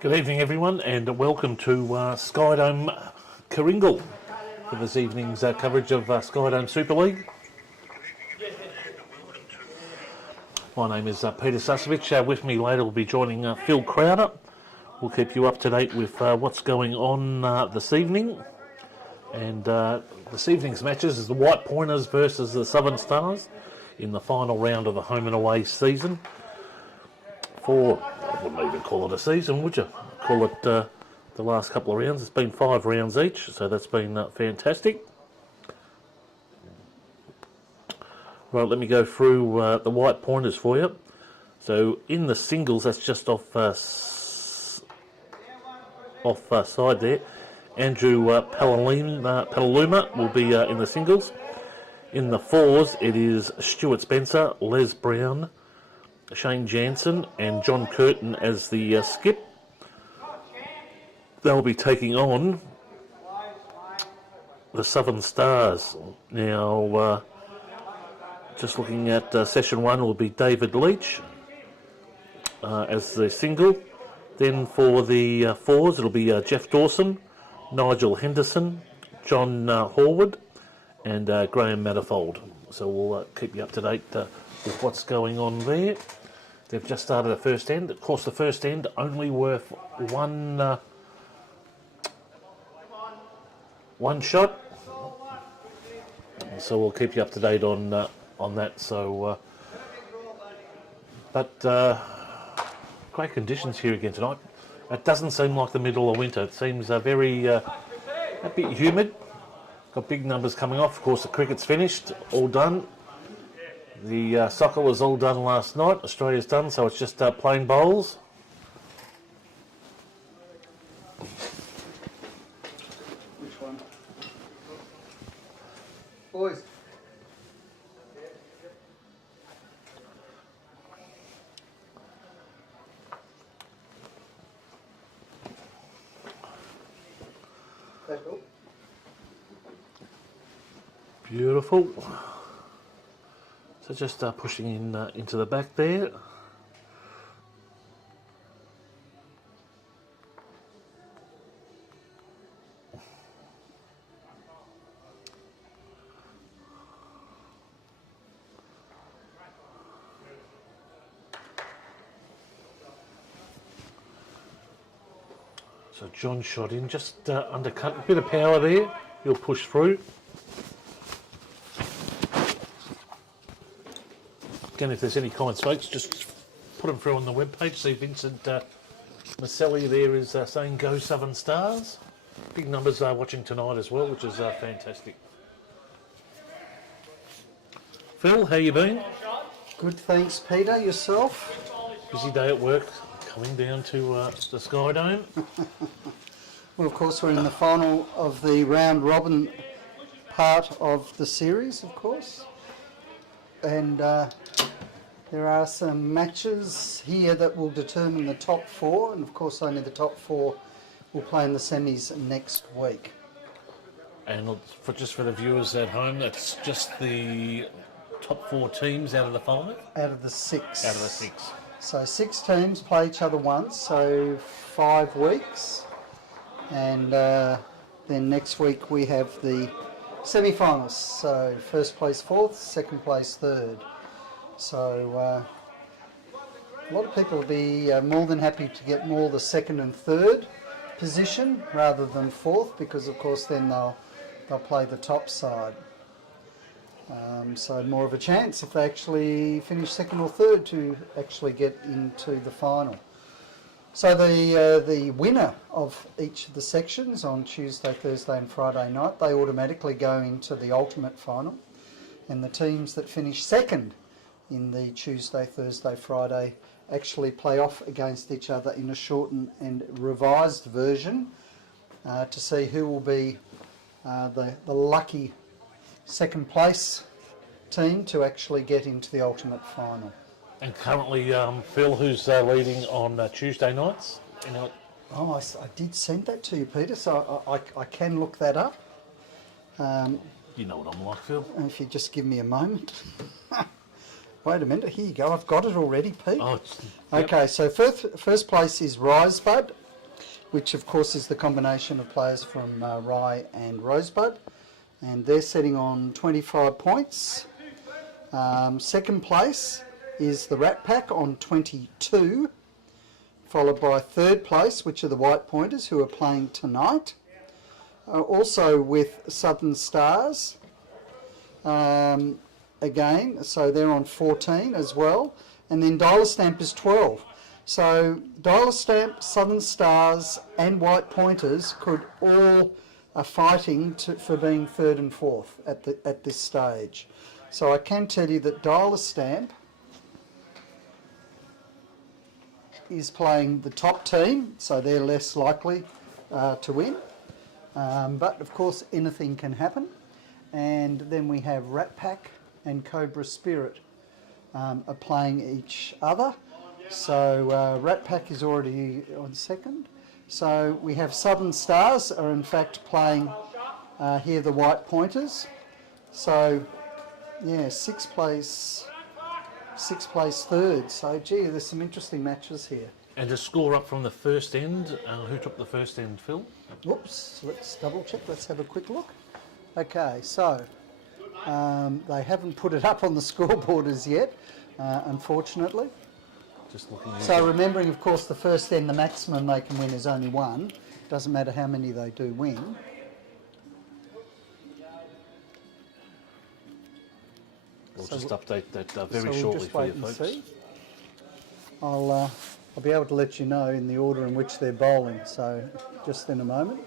Good evening, everyone, and welcome to Skyedome Karingal for this evening's coverage of Skyedome Super League. My name is Peter Susevich. With me later will be joining Phil Crowder. We'll keep you up to date with what's going on this evening. And this evening's matches is the White Pointers versus the Southern Stars in the final round of the home and away season. I wouldn't even call it a season, would you? Call it the last couple of rounds. It's been 5 rounds each, so that's been fantastic. Right, let me go through the White Pointers for you. So in the singles, that's just off side there. Andrew Petaluma will be in the singles. In the fours, it is Stuart Spencer, Les Brown, Shane Jansen and John Curtin as the skip. They'll be taking on the Southern Stars. Now, just looking at session 1 will be David Leach as the single. Then for the fours, it'll be Jeff Dawson, Nigel Henderson, John Horwood and Graham Manifold. So we'll keep you up to date with what's going on there. They've just started the first end. Of course, the first end only worth one shot. So we'll keep you up to date on that. So, great conditions here again tonight. It doesn't seem like the middle of winter. It seems a bit humid. Got big numbers coming off. Of course, the cricket's finished, all done. The soccer was all done last night. Australia's done, so it's just plain bowls. Which one? Boys. That's cool. Beautiful. So just pushing in into the back there. So John shot in, just undercut, a bit of power there. He'll push through. Again, if there's any comments, folks, just put them through on the webpage. See Vincent Maselli there is saying go Southern Stars. Big numbers watching tonight as well, which is fantastic. Phil, how you been? Good, thanks, Peter. Yourself? Busy day at work, coming down to the Skyedome. Well, of course, we're in the final of the round robin part of the series, of course. And there are some matches here that will determine the top 4, and of course only the top 4 will play in the semis next week. And just for the viewers at home, that's just the top 4 teams out of the 5? Out of the 6. Out of the 6. So 6 teams play each other once, so 5 weeks. And then next week we have the semi-finals, so first place 4th, second place 3rd. So a lot of people will be more than happy to get more the 2nd and 3rd position rather than 4th, because of course then they'll play the top side. So more of a chance if they actually finish 2nd or 3rd to actually get into the final. So the winner of each of the sections on Tuesday, Thursday and Friday night, they automatically go into the ultimate final. And the teams that finish 2nd in the Tuesday, Thursday, Friday actually play off against each other in a shortened and revised version to see who will be the lucky 2nd place team to actually get into the ultimate final. And currently, Phil, who's leading on Tuesday nights? Oh, I did send that to you, Peter, so I can look that up. You know what I'm like, Phil. If you just give me a moment. Wait a minute, here you go, I've got it already, Pete. Oh, okay, so first place is Risebud which of course is the combination of players from Rye and Rosebud, and they're sitting on 25 points. Second place is the Rat Pack on 22, followed by third place, which are the White Pointers, who are playing tonight. Also with Southern Stars, again, so they're on 14 as well. And then Dialer Stamp is 12. So Dialer Stamp, Southern Stars and White Pointers could all are fighting for being third and fourth at this stage. So I can tell you that Dialer Stamp is playing the top team, so they're less likely to win. But of course anything can happen. And then we have Rat Pack and Cobra Spirit are playing each other. So Rat Pack is already on second. So we have Southern Stars are in fact playing here the White Pointers. So yeah, sixth place third. So gee, there's some interesting matches here. And to score up from the first end, who took the first end, Phil? Whoops, let's double check. Let's have a quick look. Okay, so they haven't put it up on the scoreboard as yet, unfortunately. Just looking. So remembering, of course, the first end, the maximum they can win is only one. Doesn't matter how many they do win. We'll just update that very so we'll shortly just for you wait and folks. see. I'll be able to let you know in the order in which they're bowling. So just in a moment.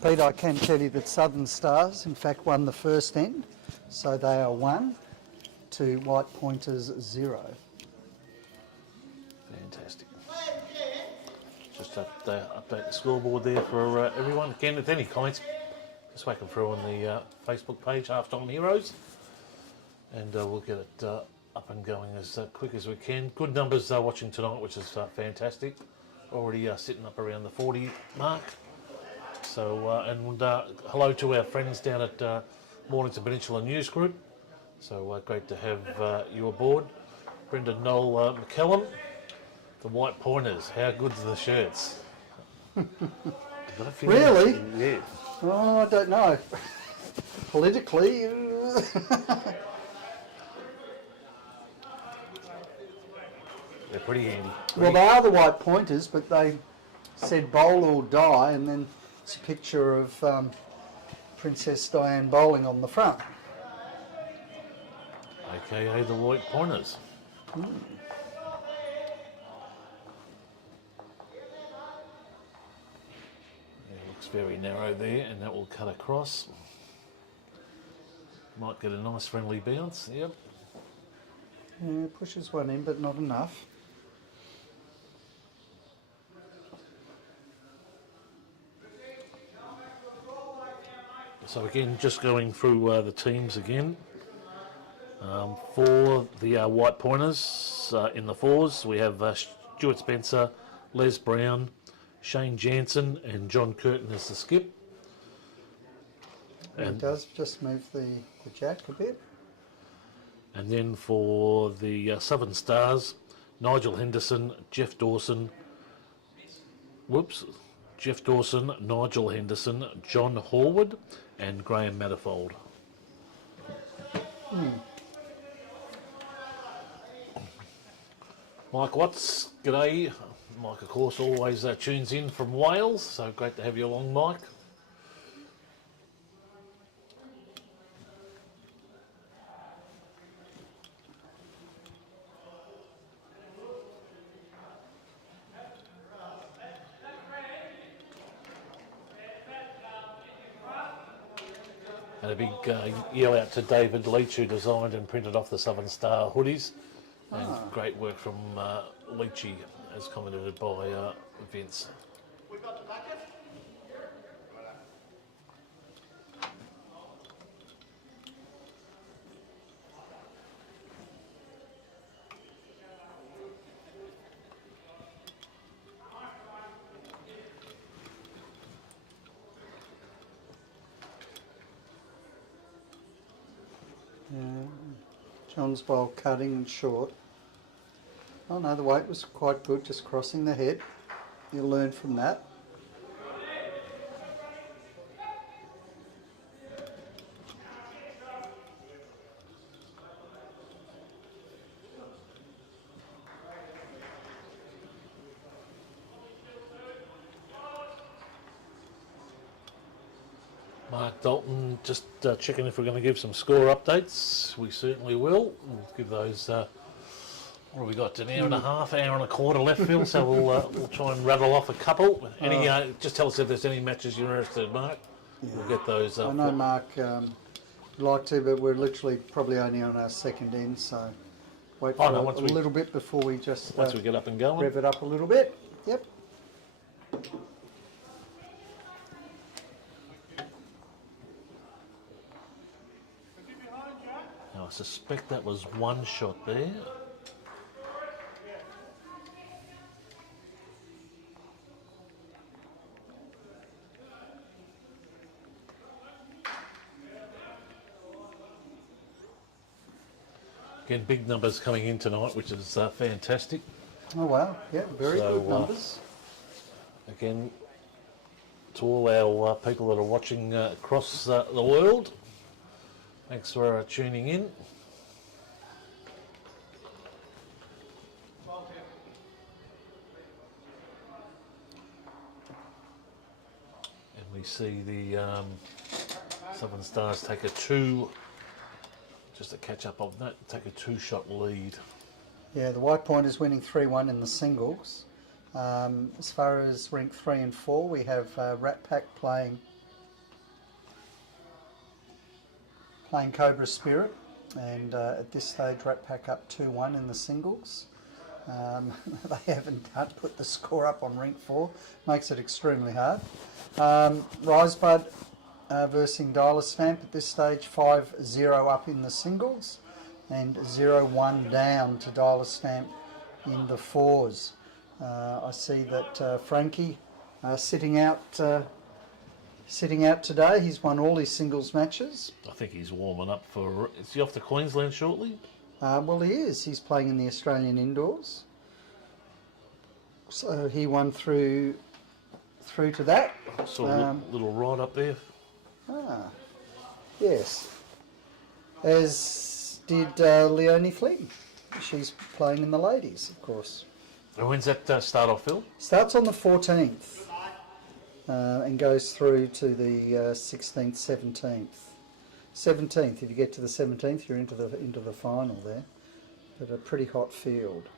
Pete, I can tell you that Southern Stars, in fact, won the first end, so they are 1 to White Pointers 0. Fantastic. Just update the scoreboard there for everyone. Again, if any comments, just whack them through on the Facebook page, Halftime Heroes, and we'll get it up and going as quick as we can. Good numbers watching tonight, which is fantastic. Already sitting up around the 40 mark. So, and hello to our friends down at Mornington Peninsula News Group. So great to have you aboard. Brendan Noel McCallum, the White Pointers. How good's the shirts? Really? Yeah. Oh, I don't know. Politically. They're pretty handy. Well, they are the White Pointers, but they said bowl or die, and then it's a picture of Princess Diane bowling on the front. AKA the White Pointers. Mm. It looks very narrow there, and that will cut across. Might get a nice friendly bounce, yep. Yeah, pushes one in, but not enough. So again, just going through the teams again. For the White Pointers in the fours, we have Stuart Spencer, Les Brown, Shane Jansen and John Curtin as the skip. And it does just move the jack a bit. And then for the Southern Stars, Nigel Henderson, Jeff Dawson, Nigel Henderson, John Horwood and Graham Manifold. Mike Watts, g'day. Mike, of course, always tunes in from Wales, so great to have you along, Mike. And a big yell out to David Leach, who designed and printed off the Southern Star hoodies. And great work from Leachy, as commented by Vince. John's bowl cutting and short. Oh no, the weight was quite good, just crossing the head. You'll learn from that. Mark Dalton just checking if we're going to give some score updates. We certainly will. We'll give those, what have we got, an hour and a half, hour and a quarter left, Phil, so we'll try and rattle off a couple. Just tell us if there's any matches you're interested in, Mark. Yeah. We'll get those up. I know Mark would like to, but we're literally probably only on our second end, so wait for a little bit before we just once we get up and going. Rev it up a little bit. Yep. Now, I suspect that was one shot there. Again, big numbers coming in tonight, which is fantastic. Oh wow, yeah, very good numbers. Again, to all our people that are watching across the world, thanks for tuning in. And we see the Southern Stars take a two. Just to catch up on that, take a two-shot lead. Yeah, the White Pointers winning 3-1 in the singles. As far as rank 3 and 4, we have Rat Pack playing Cobra Spirit, and at this stage Rat Pack up 2-1 in the singles. They haven't put the score up on rank 4, makes it extremely hard. Risebud versus Dialer Stamp at this stage, 5-0 up in the singles and 0-1 down to Dialer Stamp in the fours. I see that Frankie sitting out today. He's won all his singles matches. I think he's warming up for. Is he off to Queensland shortly? Well, he is. He's playing in the Australian indoors. So he won through to that. I saw a little ride up there. Yes. As did Leonie Fleet. She's playing in the ladies, of course. And when's that start off, Phil? Starts on the 14th and goes through to the 16th, 17th. 17th, if you get to the 17th, you're into the final there. But a pretty hot field.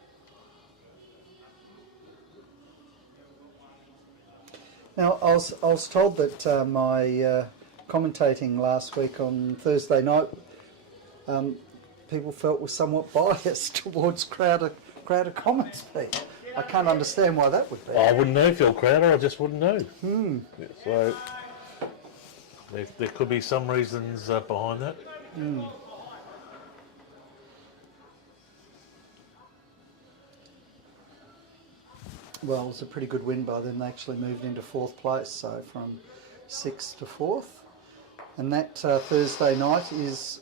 Now, I was told that my commentating last week on Thursday night, people felt was somewhat biased towards Crowder comments, Pete. I can't understand why that would be. I wouldn't know, Phil Crowder. I just wouldn't know. Yeah, so there could be some reasons behind that. Well, it was a pretty good win by them. They actually moved into 4th place, so from 6th to 4th. And that Thursday night is...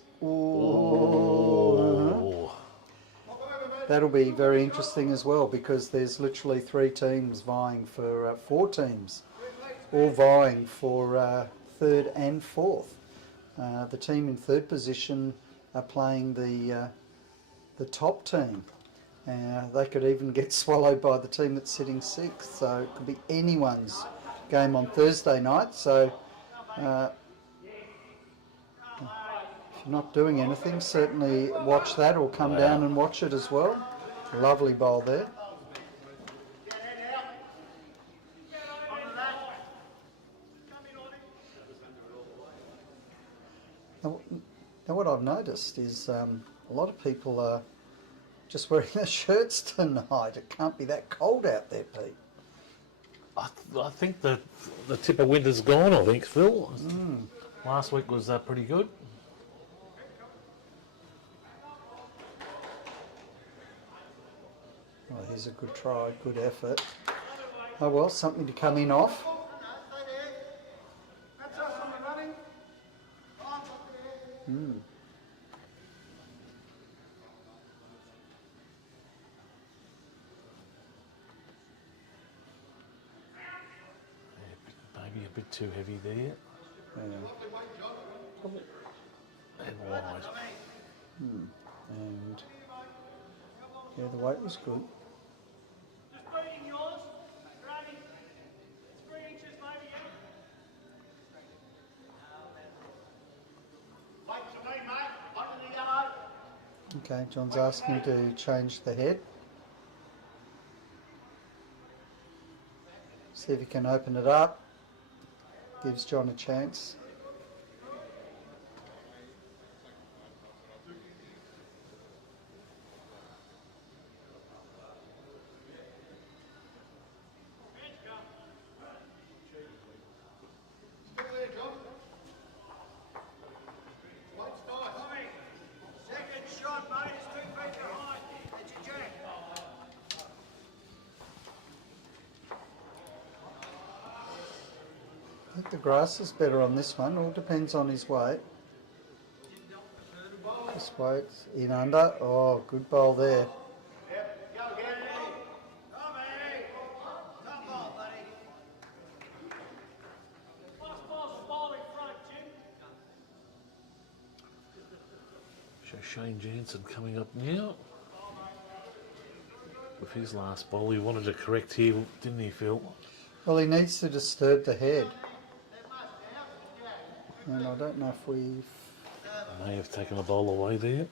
That'll be very interesting as well, because there's literally 3 teams vying for 4 teams, all vying for 3rd and 4th. The team in 3rd position are playing the top team. They could even get swallowed by the team that's sitting 6th, so it could be anyone's game on Thursday night. So if you're not doing anything, certainly watch that, or come down and watch it as well. Lovely bowl there. Now what I've noticed is a lot of people are just wearing their shirts tonight. It can't be that cold out there, Pete. I think the tip of winter's gone, I think, Phil. Last week was pretty good. Well, here's a good try, good effort. Oh well, something to come in off. bit too heavy there. Yeah. And wide. And yeah, the weight was good. Just beating yours. Ready. It's 3 inches, maybe, yeah? Wait to me, mate. One in the yellow. Okay, John's asking to change the head. See if he can open it up. Gives John a chance. Second shot, mate. It's 2 feet behind. It's your jack. I think the grass is better on this one. All depends on his weight. This weight in under. Oh, good bowl there. Go get it. Come here. Come on, buddy. Last ball's ball in front, Jim. So Shane Jansen coming up now. With his last bowl, he wanted to correct here, didn't he, Phil? Well, he needs to disturb the head. And I don't know if we've... May have taken the bowl away there.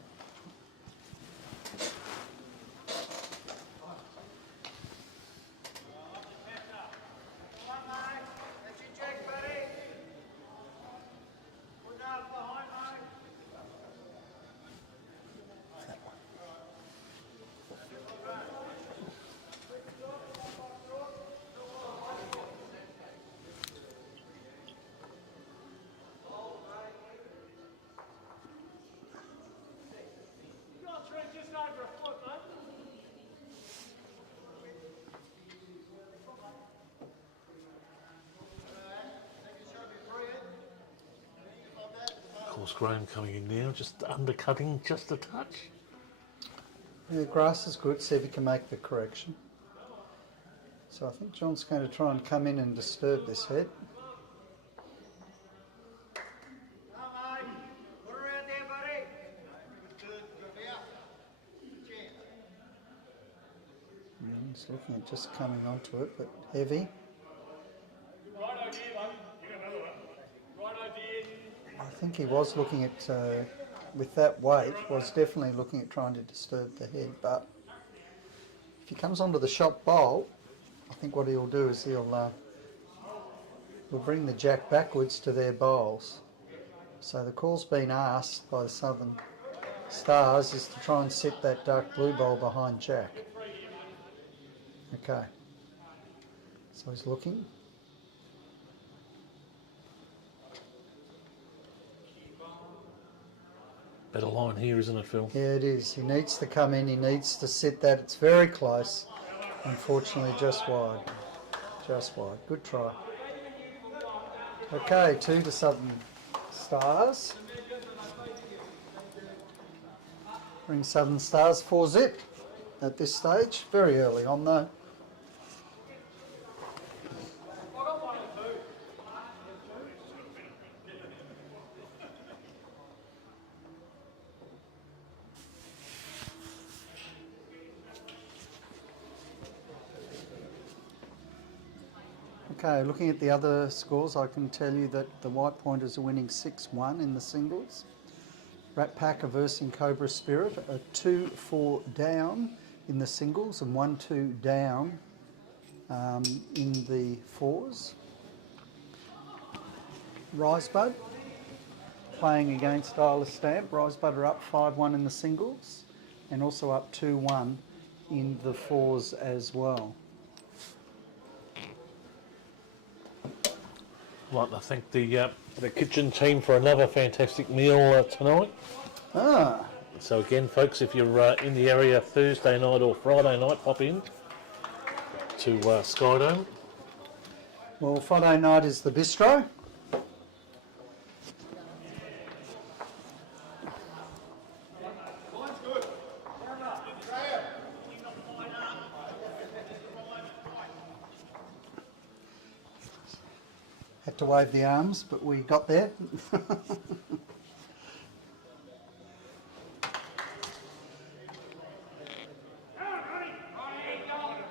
That's your jack, buddy. Put that behind, mate. You got 3 just over a foot, mate. Of course, Graham coming in now, just undercutting just a touch. Yeah, the grass is good. See if he can make the correction. So I think John's going to try and come in and disturb this head. Come on. Put her out there, buddy. He's looking at just coming onto it, but heavy. Right idea, mate. You got another one. Right idea. I think he was looking at, with that weight, was definitely looking at trying to disturb the head, but if he comes onto the shot bowl, I think what he'll do is he'll bring the jack backwards to their bowls. So the call's been asked by the Southern Stars is to try and set that dark blue bowl behind jack. Okay. So he's looking. Better line here, isn't it, Phil? Yeah, it is. He needs to come in. He needs to sit that. It's very close. Unfortunately, just wide. Just wide. Good try. Okay, 2 to Southern Stars. Bring Southern Stars 4-zip at this stage. Very early on, though. Okay, looking at the other scores, I can tell you that the White Pointers are winning 6-1 in the singles. Rat Pack are versing Cobra Spirit, a 2-4 down in the singles and 1-2 down in the fours. Risebud playing against Isle of Stamp. Risebud are up 5-1 in the singles and also up 2-1 in the fours as well. I'd like to thank the kitchen team for another fantastic meal tonight. Ah, So again, folks, if you're in the area Thursday night or Friday night, pop in to Skyedome. well, Friday night is the bistro. Had to wave the arms, but we got there.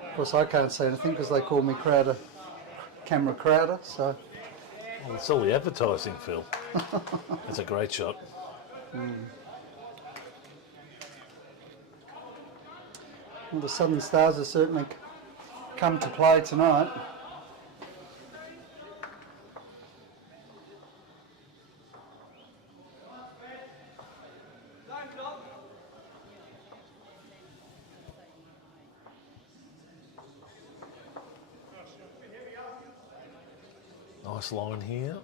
Of course, I can't say anything because they call me Crowder, Camera Crowder, so... Well, it's all the advertising, Phil. That's a great shot. Well, the Southern Stars have certainly come to play tonight. Nice line here.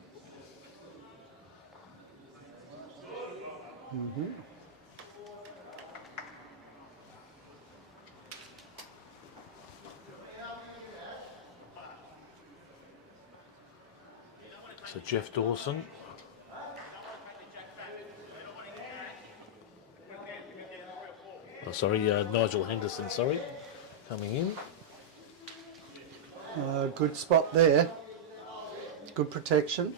So Jeff Dawson. Oh, sorry, Nigel Henderson, sorry, coming in. Good spot there. Good protection.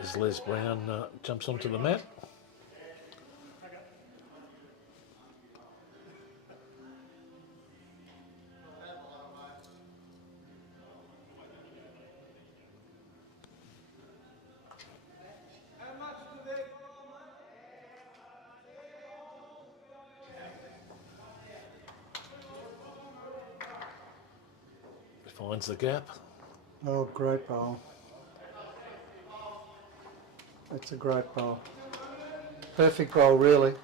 As Les Brown jumps onto the mat. Finds the gap. Oh, great bowl. That's a great bowl. Perfect bowl, really.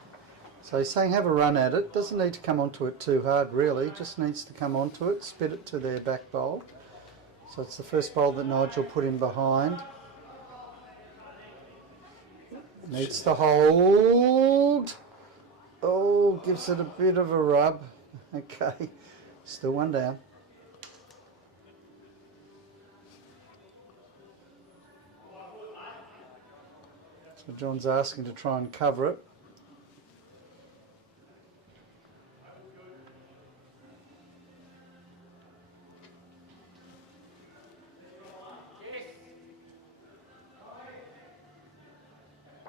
So he's saying have a run at it. Doesn't need to come onto it too hard, really. Just needs to come onto it, spit it to their back bowl. So it's the first bowl that Nigel put in behind. Needs to hold. Oh, gives it a bit of a rub. Okay, still one down. So John's asking to try and cover it.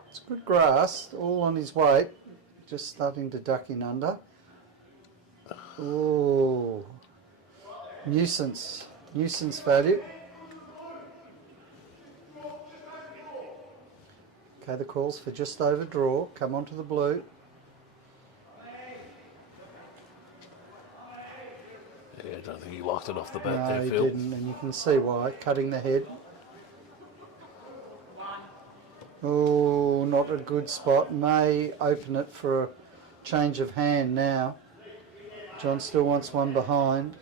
It's good grass, all on his weight, just starting to duck in under. Oh, nuisance value. Okay, the calls for just over draw, come onto the blue. Yeah, I don't think he locked it off the bat No, there, he Phil. didn't, and you can see why, cutting the head. Oh, not a good spot. May open it for a change of hand now. John still wants one behind.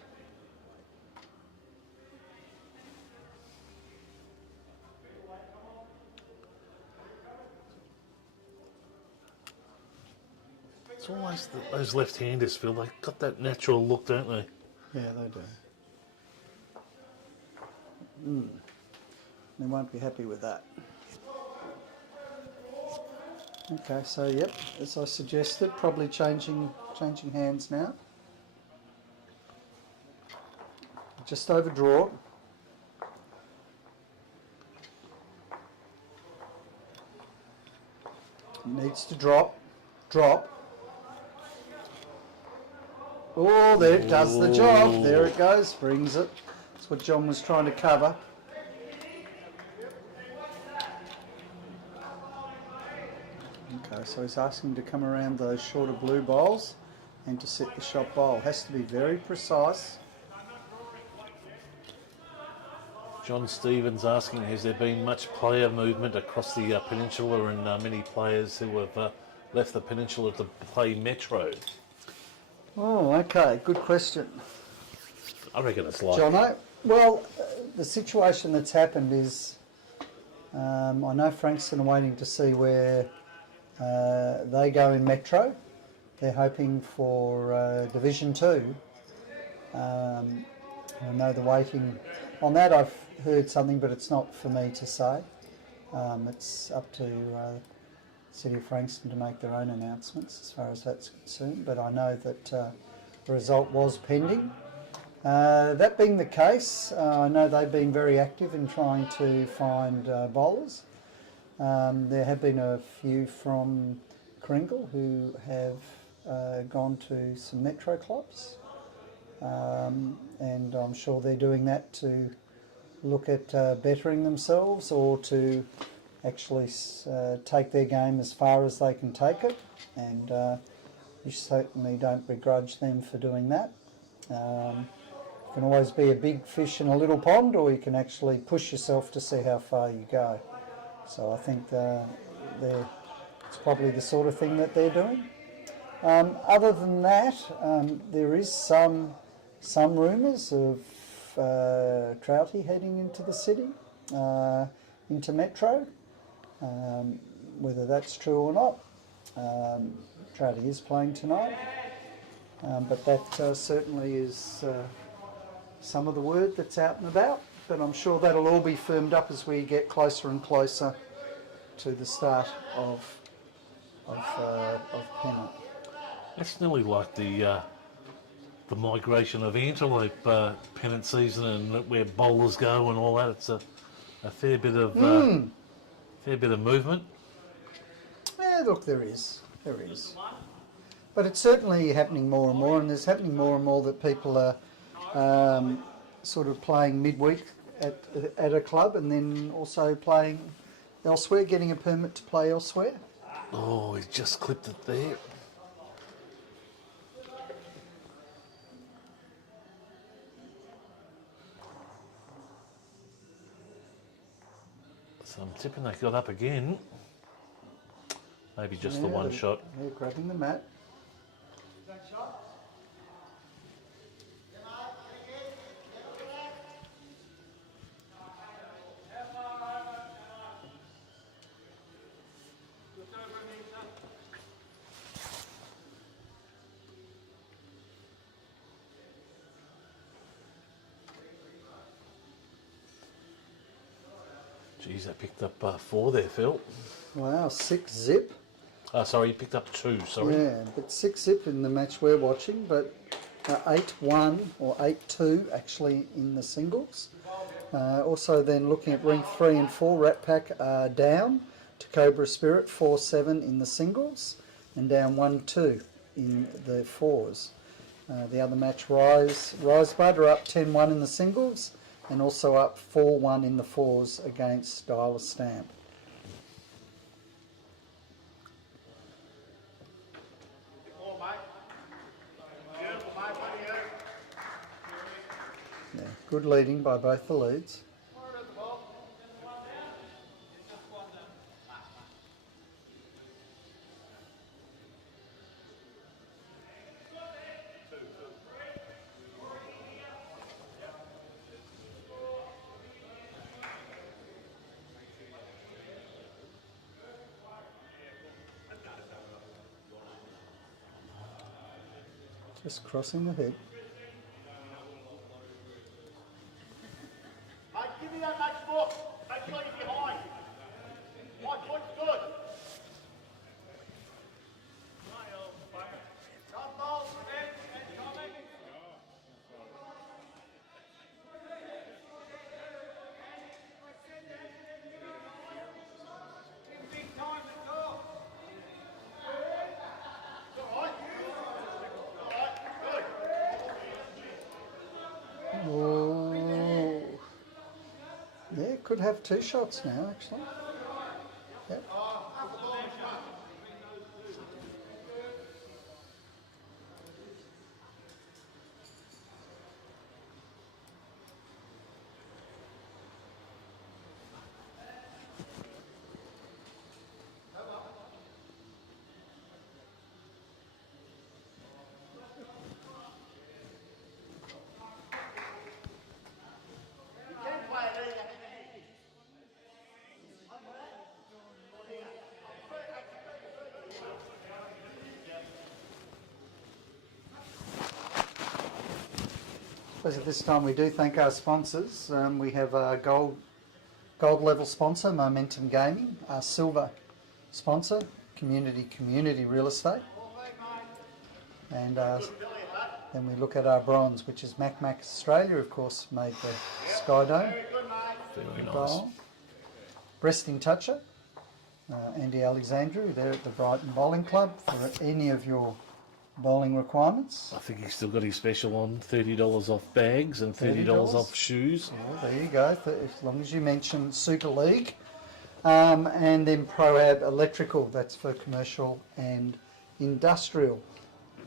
It's always those left-handers, Phil. They got that natural look, don't they? Yeah, they do. They won't be happy with that. Okay, so yep, as I suggested, probably changing hands now. Just over draw. Needs to drop. Oh, there it does the job. There it goes, brings it. That's what John was trying to cover. Okay, so he's asking to come around those shorter blue bowls and to set the shot bowl. Has to be very precise. John Stevens asking, has there been much player movement across the peninsula and many players who have left the peninsula to play Metro? Oh, okay, good question. I reckon it's like... Jono, well, the situation that's happened is, I know Frankston are waiting to see where they go in Metro. They're hoping for Division 2. I know the waiting on that. I've heard something, but it's not for me to say. It's up to the City of Frankston to make their own announcements as far as that's concerned. But I know that the result was pending. That being the case, I know they've been very active in trying to find bowlers. There have been a few from Kringle who have gone to some metro clubs, and I'm sure they're doing that to look at bettering themselves or to actually take their game as far as they can take it, and you certainly don't begrudge them for doing that. You can always be a big fish in a little pond, or you can actually push yourself to see how far you go. So I think it's probably the sort of thing that they're doing. Other than that, there is some rumours of Trouty heading into the city, into Metro. Whether that's true or not, Trouty is playing tonight, but that certainly is some of the word that's out and about. But I'm sure that'll all be firmed up as we get closer and closer to the start of Pennant. That's nearly like the migration of antelope pennant season and where bowlers go and all that. It's a fair bit of movement. Yeah, look, there is. But it's certainly happening more and more, and there's happening more and more that people are sort of playing midweek at a club and then also playing elsewhere, getting a permit to play elsewhere. Oh, he's just clipped it there. So I'm tipping they got up again. Maybe just the one shot. Yeah, grabbing the mat. Geez, I picked up 4 there, Phil. Wow, 6 zip. Sorry, you picked up 2, sorry. Yeah, but 6 zip in the match we're watching, but 8-1 or 8-2 actually in the singles. Also then looking at ring 3 and 4, Rat Pack are down to Cobra Spirit, 4-7 in the singles, and down 1-2 in the fours. The other match, Risebud are up 10-1 in the singles, and also up 4-1 in the fours against Dialer Stamp. Yeah, good leading by both the leads. Just crossing the head. Mate, give me that match book. Make sure you're behind. My foot's good. Come ball, coming. Big time to go. Oh, yeah, could have 2 shots now actually. Yep. At this time we do thank our sponsors. We have our gold level sponsor, Momentum Gaming, our silver sponsor, Community Real Estate, and our Then we look at our bronze, which is Mac Australia, of course, made the Skyedome. Very nice. Bowl. Breasting toucher, Andy Alexandru, there at the Brighton Bowling Club for any of your bowling requirements. I think he's still got his special on, $30 off bags and $30 off shoes. Well, there you go, as long as you mention Super League. And then ProAb Electrical, that's for commercial and industrial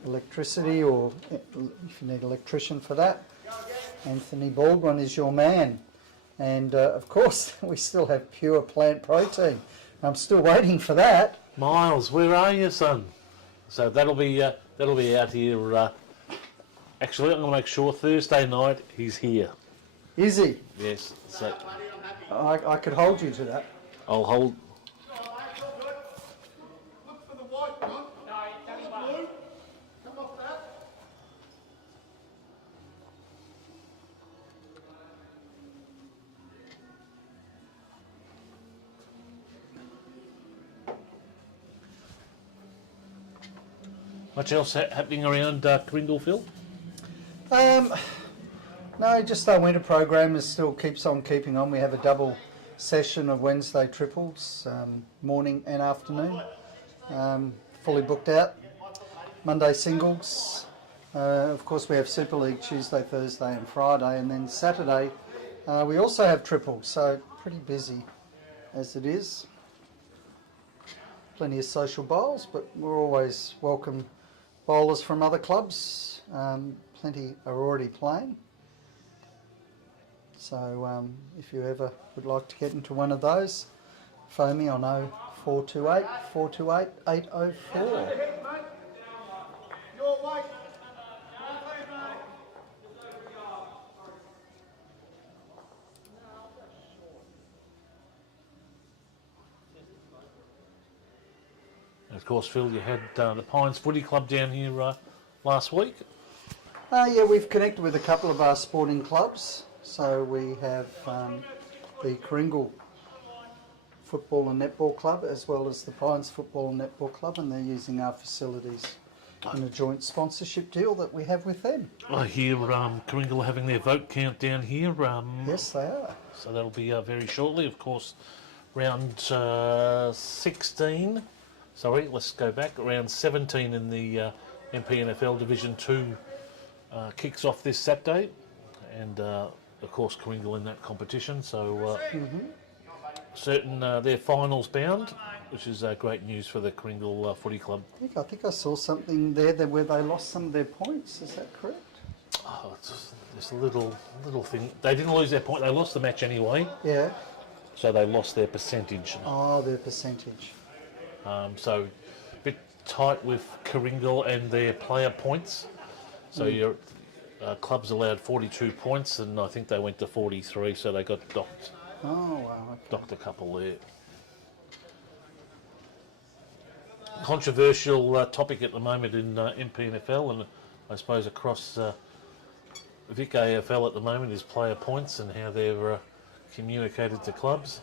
electricity, or if you need an electrician for that. Anthony Baldwin is your man. And of course, we still have pure plant protein. I'm still waiting for that. Miles, where are you, son? So that'll be out here. Actually, I'm going to make sure Thursday night he's here. Is he? Yes. So I could hold you to that. I'll hold. Look for the white one. No, that's blue. Come off that. Much else happening around Kringle, Phil? No, just our winter program is still keeps on keeping on. We have a double session of Wednesday triples, morning and afternoon, fully booked out. Monday singles. Of course, we have Super League Tuesday, Thursday, and Friday, and then Saturday we also have triples. So pretty busy as it is. Plenty of social bowls, but we're always welcome bowlers from other clubs. Plenty are already playing. So if you ever would like to get into one of those, phone me on 0428 428 804. Your way. And of course, Phil, you had the Pines Footy Club down here last week. Yeah, we've connected with a couple of our sporting clubs. So we have the Kringle Football and Netball Club, as well as the Pines Football and Netball Club, and they're using our facilities in a joint sponsorship deal that we have with them. I hear Kringle are having their vote count down here. Yes, they are. So that'll be very shortly. Of course, round 16. Sorry, let's go back. Round 17 in the MPNFL Division 2 kicks off this Saturday. And of course, Kringle in that competition. So certain they're finals bound, which is great news for the Kringle Footy Club. I think I saw something there where they lost some of their points. Is that correct? Oh, it's just a little thing. They didn't lose their point. They lost the match anyway. Yeah. So they lost their percentage. Oh, their percentage. So a bit tight with Kringle and their player points. So your clubs allowed 42 points, and I think they went to 43, so they got docked. Oh, wow. Okay. Docked a couple there. Controversial topic at the moment in MPNFL, and I suppose across Vic AFL at the moment, is player points and how they're communicated to clubs.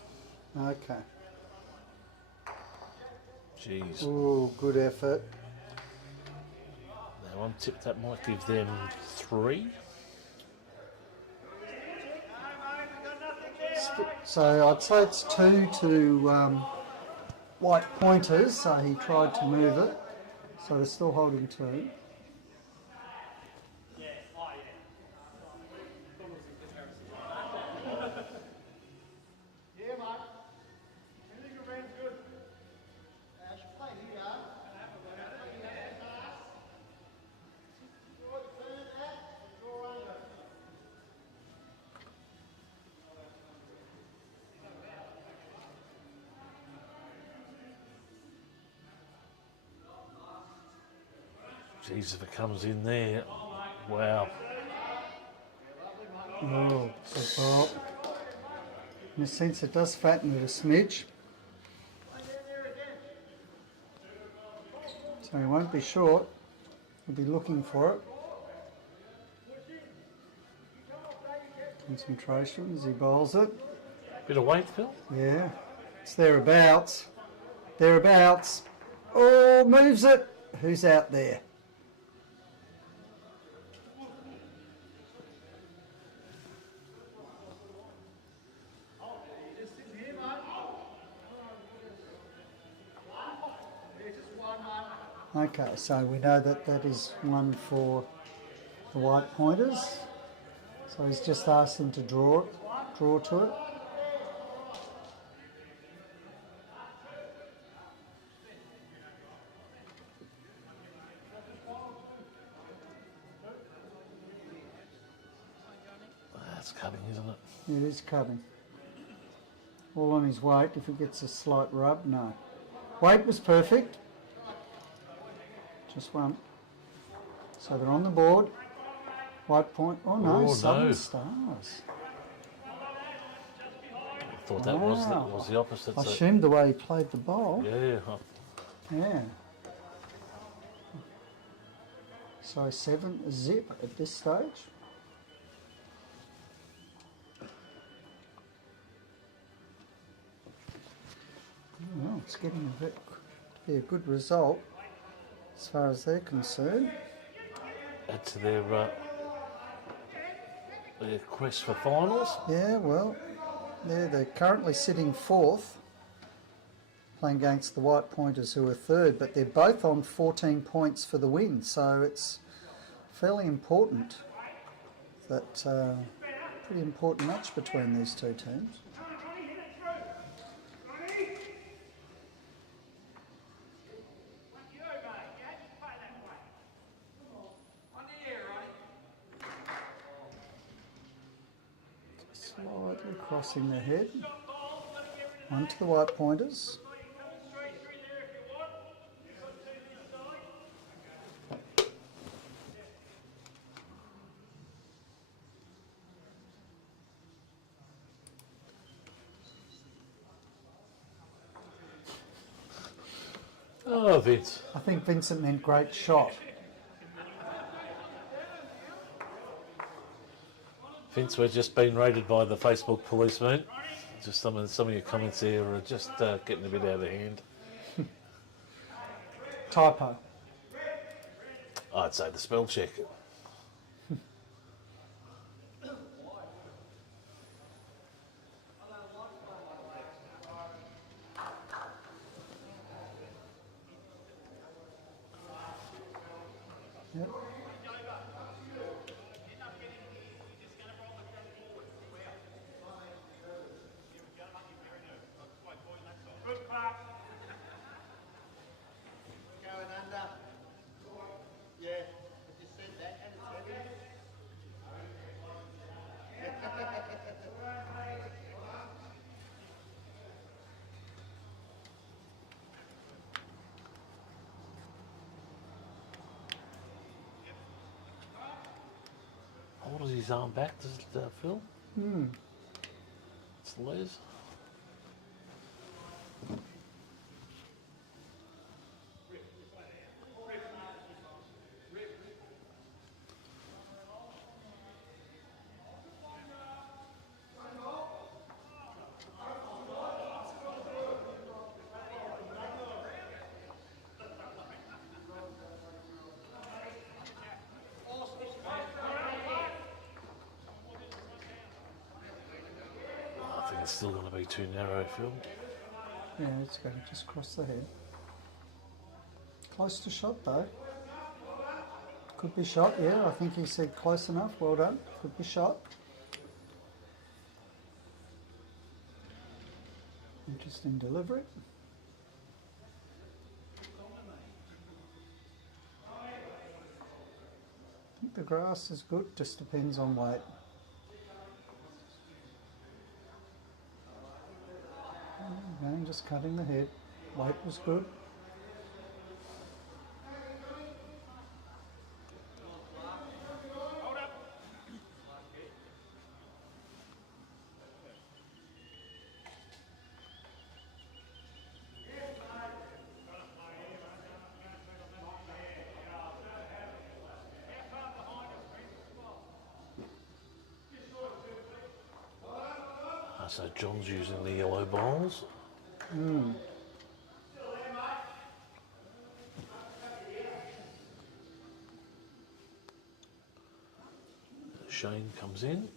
Okay. Jeez. Oh, good effort. Now one tip that might give them 3. So I'd say it's 2 to white pointers, so he tried to move it. So they're still holding 2. Jeez, if it comes in there, wow. Oh, good ball. In a sense, it does fatten it a smidge. So he won't be short. He'll be looking for it. Concentration as he bowls it. Bit of weight, Phil? Yeah, it's thereabouts. Thereabouts. Oh, moves it. Who's out there? Okay, so we know that that is one for the white pointers. So he's just asked them to draw to it. That's cutting, isn't it? It is cutting. All on his weight. If he gets a slight rub, no. Weight was perfect. Just one. So they're on the board. White point. Oh no, Oh, Southern no. Stars. I thought that was the opposite. I So, assumed the way he played the ball. yeah. Yeah. So 7-0 at this stage. Well, it's getting to be a good result as far as they're concerned. Add to their quest for finals. Yeah, well, they're currently sitting fourth, playing against the White Pointers who are third, but they're both on 14 points for the win, so it's fairly important. That pretty important match between these two teams. Slightly crossing the head onto the White Pointers. Oh, Vince. I think Vincent meant great shot. Vince, we're just being raided by the Facebook police, mate. Just some of your comments there are just getting a bit out of hand. Typo. I'd say the spell check. Yep. Going under. Yeah, I just said that, and it's heavy. Hold his arm back, does it, Phil? It's Les. I think it's still going to be too narrow, Phil. Yeah, it's going to just cross the head. Close to shot though. Could be shot, yeah. I think he said close enough. Well done. Could be shot. Interesting delivery. I think the grass is good, just depends on weight. Again, just cutting the head. Weight was good. So John's using the yellow bowls. Shane comes in.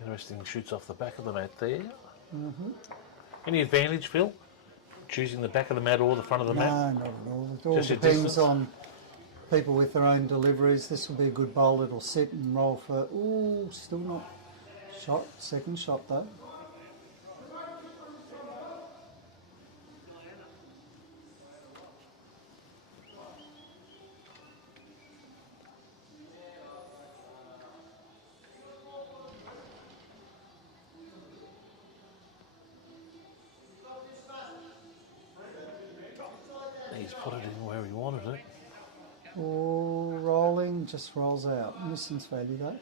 Interesting, shoots off the back of the mat there. Any advantage, Phil? choosing the back of the mat or the front of the No, mat? not at all. It all Just your depends distance? on people with their own deliveries. This will be a good bowl. It'll sit and roll for... Ooh, still not shot. Second shot, though. He's put it in where he wanted it. All rolling, just rolls out. Nuisance value, though.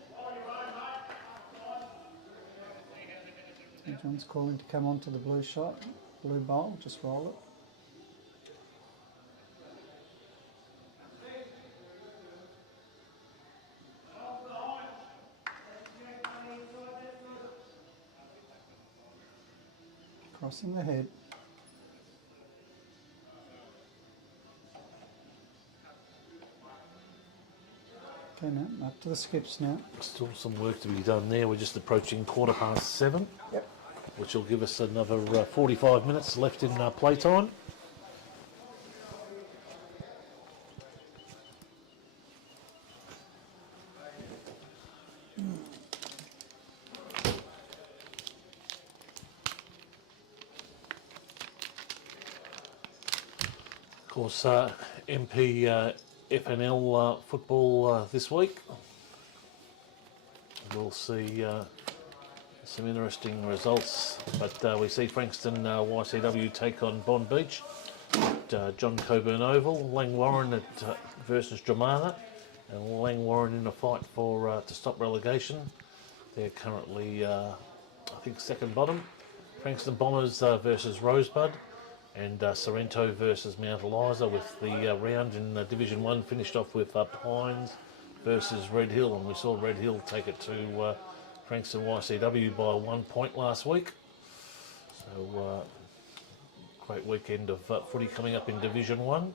So John's calling to come onto the blue shot. Blue bowl, just roll it. Crossing the head. Okay, now up to the skips now. Still some work to be done there. We're just approaching 7:15, Yep. which will give us another 45 minutes left in playtime. Of course, MP FNL football this week. We'll see some interesting results, but we see Frankston YCW take on Bond Beach at John Coburn Oval, Langwarrin versus Dramana, and Langwarrin in a fight for to stop relegation. They're currently, I think, second bottom. Frankston Bombers versus Rosebud, and Sorrento versus Mount Eliza, with the round in Division 1 finished off with Pines versus Red Hill, and we saw Red Hill take it to Frankston YCW by 1 point last week. So great weekend of footy coming up in Division 1.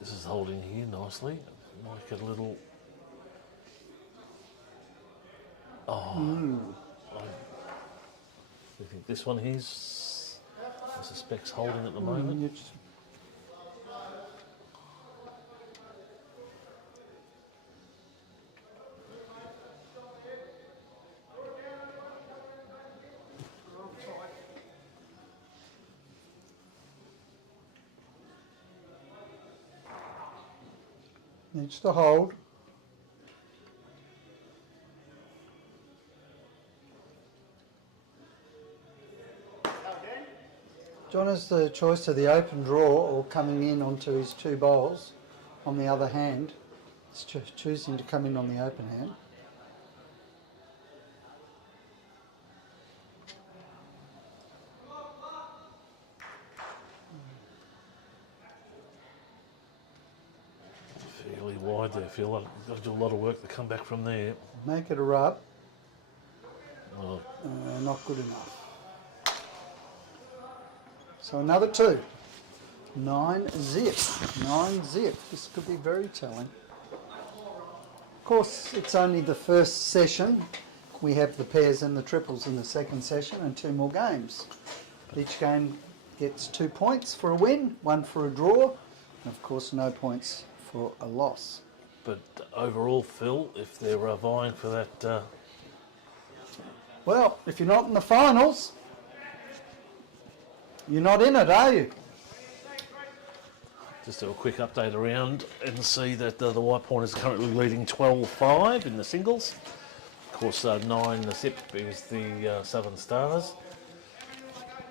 This is holding here nicely. Might get a little... I think this one is, I suspect's holding at the moment. It's- Needs to hold. John has the choice of the open draw or coming in onto his two bowls. On the other hand, he's choosing to come in on the open hand. Fairly wide there. Feel like you've got to do a lot of work to come back from there. Make it a rub. Well, Not good enough. So another two. 9-zip. 9-zip. This could be very telling. Of course, it's only the first session. We have the pairs and the triples in the second session and 2 more games. Each game gets 2 points for a win, 1 for a draw, and of course no points for a loss. but overall, Phil, if they're vying for that, Well, if you're not in the finals, you're not in it, are you? just do a quick update around and see that the White Pointers are currently leading 12-5 in the singles. Of course, 9 the zip is the Southern Stars.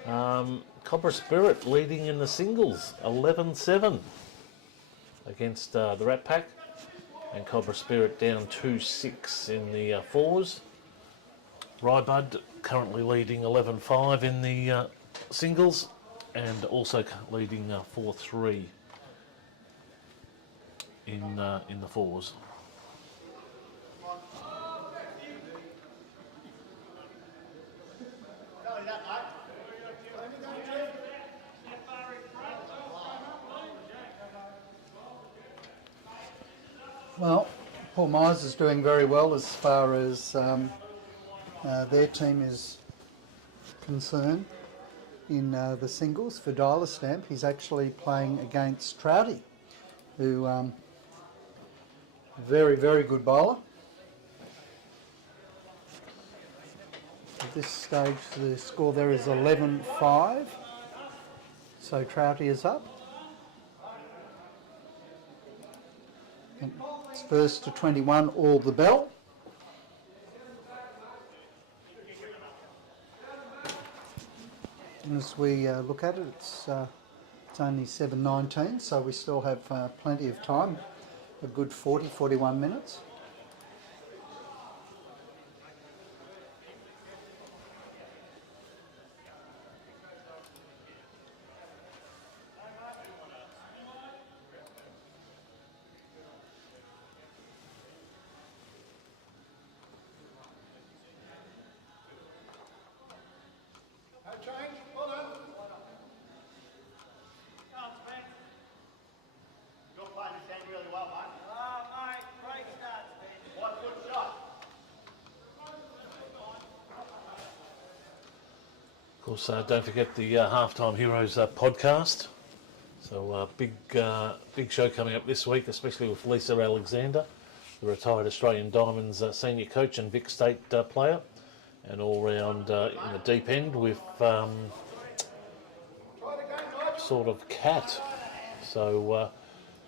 Cobra Spirit leading in the singles, 11-7 against the Rat Pack, and Cobra Spirit down 2-6 in the fours. Rybud currently leading 11-5 in the singles, and also leading 4-3 in the fours. Well, Paul Myers is doing very well as far as their team is concerned in the singles for Dialer Stamp. He's actually playing against Trouty, who very, very good bowler. At this stage, the score there is 11-5. So Trouty is up. And it's first to 21, All the Bell. And as we look at it, it's only 7:19, so we still have plenty of time, a good 41 minutes. No change. Well done. You're playing this game really well, mate. Mate, great start, Ben. What good shot. Of course, don't forget the Halftime Heroes podcast. So big show coming up this week, especially with Lisa Alexander, the retired Australian Diamonds senior coach and Vic State player, and all round in the deep end with sort of cat. So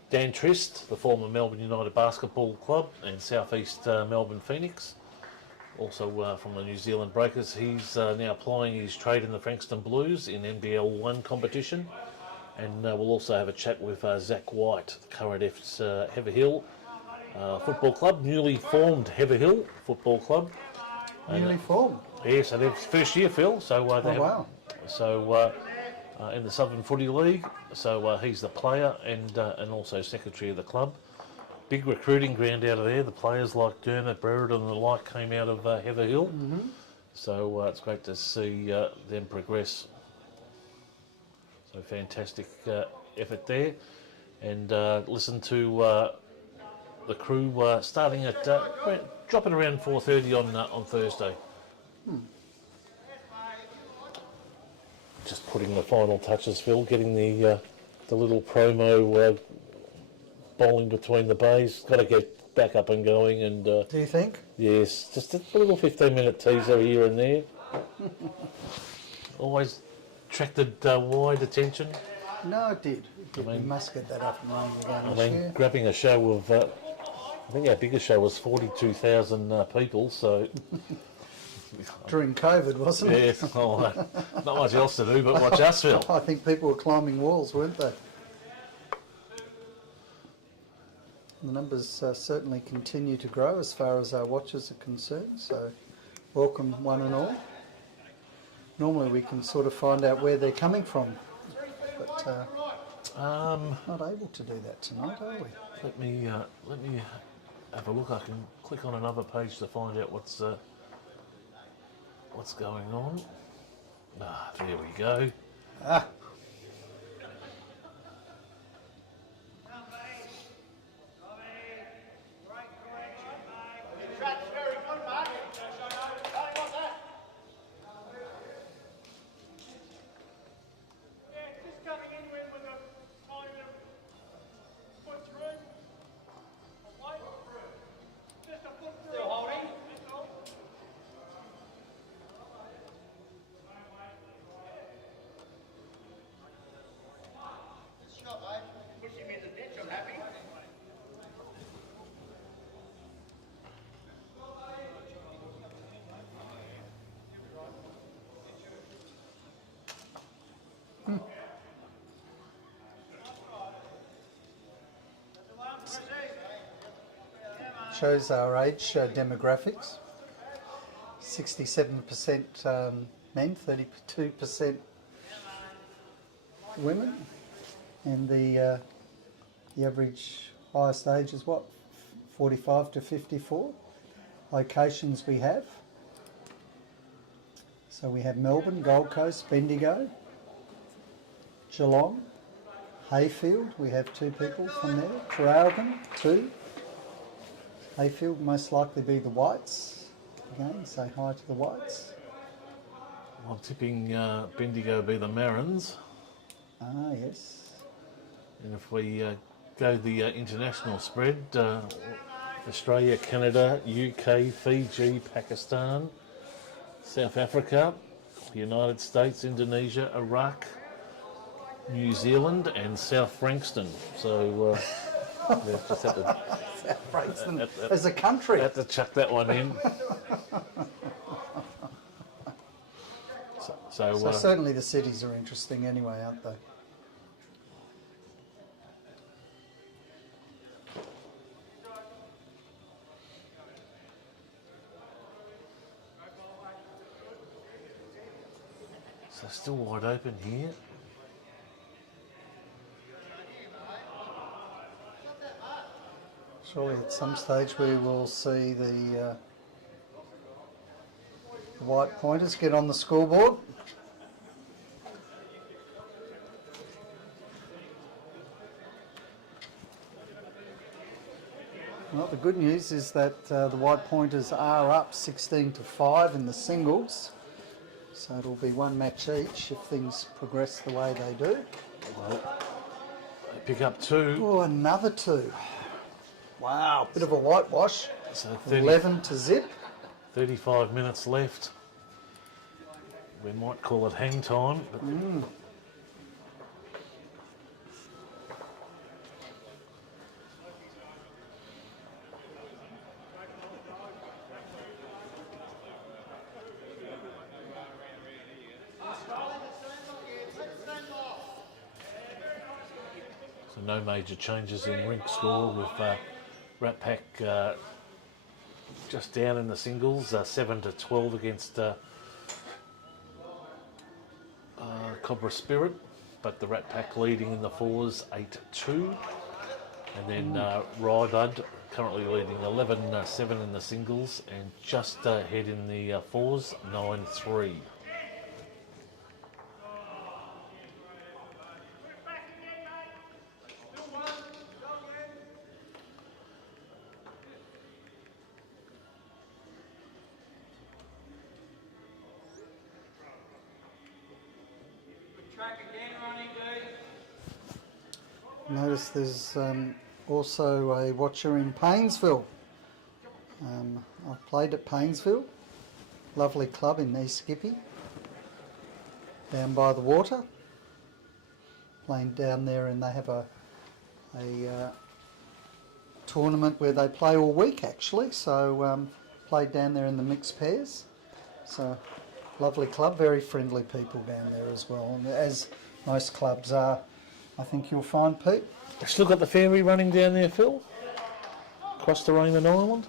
Dan Trist, the former Melbourne United Basketball Club and South East Melbourne Phoenix, also from the New Zealand Breakers. He's now plying his trade in the Frankston Blues in NBL 1 competition. And we'll also have a chat with Zach White, the current Heather Hill Football Club, newly formed Heather Hill Football Club. Newly formed. Yes, and it's first year, Phil. So Wow. So in the Southern Footy League. So he's the player and also secretary of the club. Big recruiting ground out of there. The players like Dermot Brereton and the like came out of Heather Hill. Mm-hmm. So it's great to see them progress. So fantastic effort there, and listen to the crew starting at dropping around 4:30 on Thursday. Just putting the final touches, Phil, getting the little promo bowling between the bays. Got to get back up and going, and Do you think? yes, just a little 15-minute teaser here and there. Always attracted wide attention. No, it did. We must get that up and running again I this mean, year. grabbing a show of, I think our biggest show was 42,000 people, so During COVID, wasn't it? yeah, not much else to do but watch us, Phil. I think people were climbing walls, weren't they? The numbers certainly continue to grow as far as our watchers are concerned, so welcome one and all. Normally we can sort of find out where they're coming from, but not able to do that tonight, are we? Let me have a look. I can click on another page to find out what's going on. Ah, there we go. Ah, Track's very good, mate. Tell you what that. Yeah, just coming in with a tiny bit of foot through. Away. Just a foot through. Still holding. That's all. Good shot, mate. Push him in the ditch, I'm happy. shows our age demographics. 67% men, 32% women, and the average highest age is what, 45 to 54. Locations we have. So we have Melbourne, Gold Coast, Bendigo, Geelong, Hayfield, we have 2 people from there, Traralgon, 2, Hayfield most likely be the Whites. Again, say hi to the Whites. I'm tipping Bendigo be the Marins. Ah, yes. And if we go the international spread, Australia, Canada, UK, Fiji, Pakistan, South Africa, United States, Indonesia, Iraq, New Zealand and South Frankston. So we just have to, Frankston as a country. have to chuck that one in. So certainly the cities are interesting anyway, aren't they? So still wide open here. Surely at some stage we will see the White Pointers get on the scoreboard. Well, the good news is that the White Pointers are up 16-5 in the singles, so it'll be one match each if things progress the way they do. Well, they pick up 2. Oh, another 2. Wow, bit of a whitewash. So 11 to zip. 35 minutes left. We might call it hang time. But so no major changes in rink score with Rat Pack just down in the singles, 7-12 against Cobra Spirit, but the Rat Pack leading in the fours 8-2, and then Rybud currently leading 11-7 in the singles and just ahead in the fours 9-3. Track again, Ronnie, dude. Notice there's also a watcher in Paynesville. I've played at Paynesville, lovely club in East Skippy, down by the water. Playing down there, and they have a tournament where they play all week actually. So played down there in the mixed pairs. So lovely club, very friendly people down there as well, and as most clubs are, I think you'll find, Pete. Still got the ferry running down there, Phil, across the Raymond Island.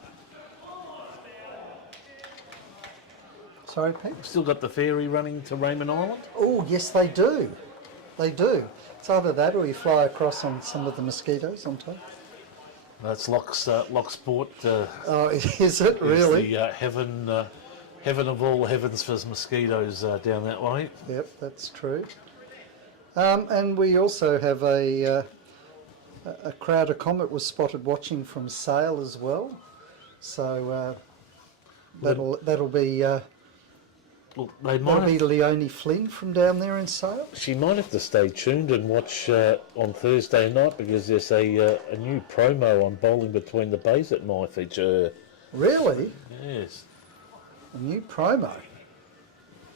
Sorry, Pete? Still got the ferry running to Raymond Island. Oh, yes, they do. They do. It's either that or you fly across on some of the mosquitoes on top. That's Locksport. Oh, is it really? Is the heaven of all heavens for mosquitoes down that way. Yep, that's true. And we also have a Crowder Comet was spotted watching from Sale as well. So that'll be Well, they that'll might be Leonie Flynn from down there in Sale. she might have to stay tuned and watch on Thursday night, because there's a new promo on Bowling Between the Bays that might feature. Really? Yes. A new promo.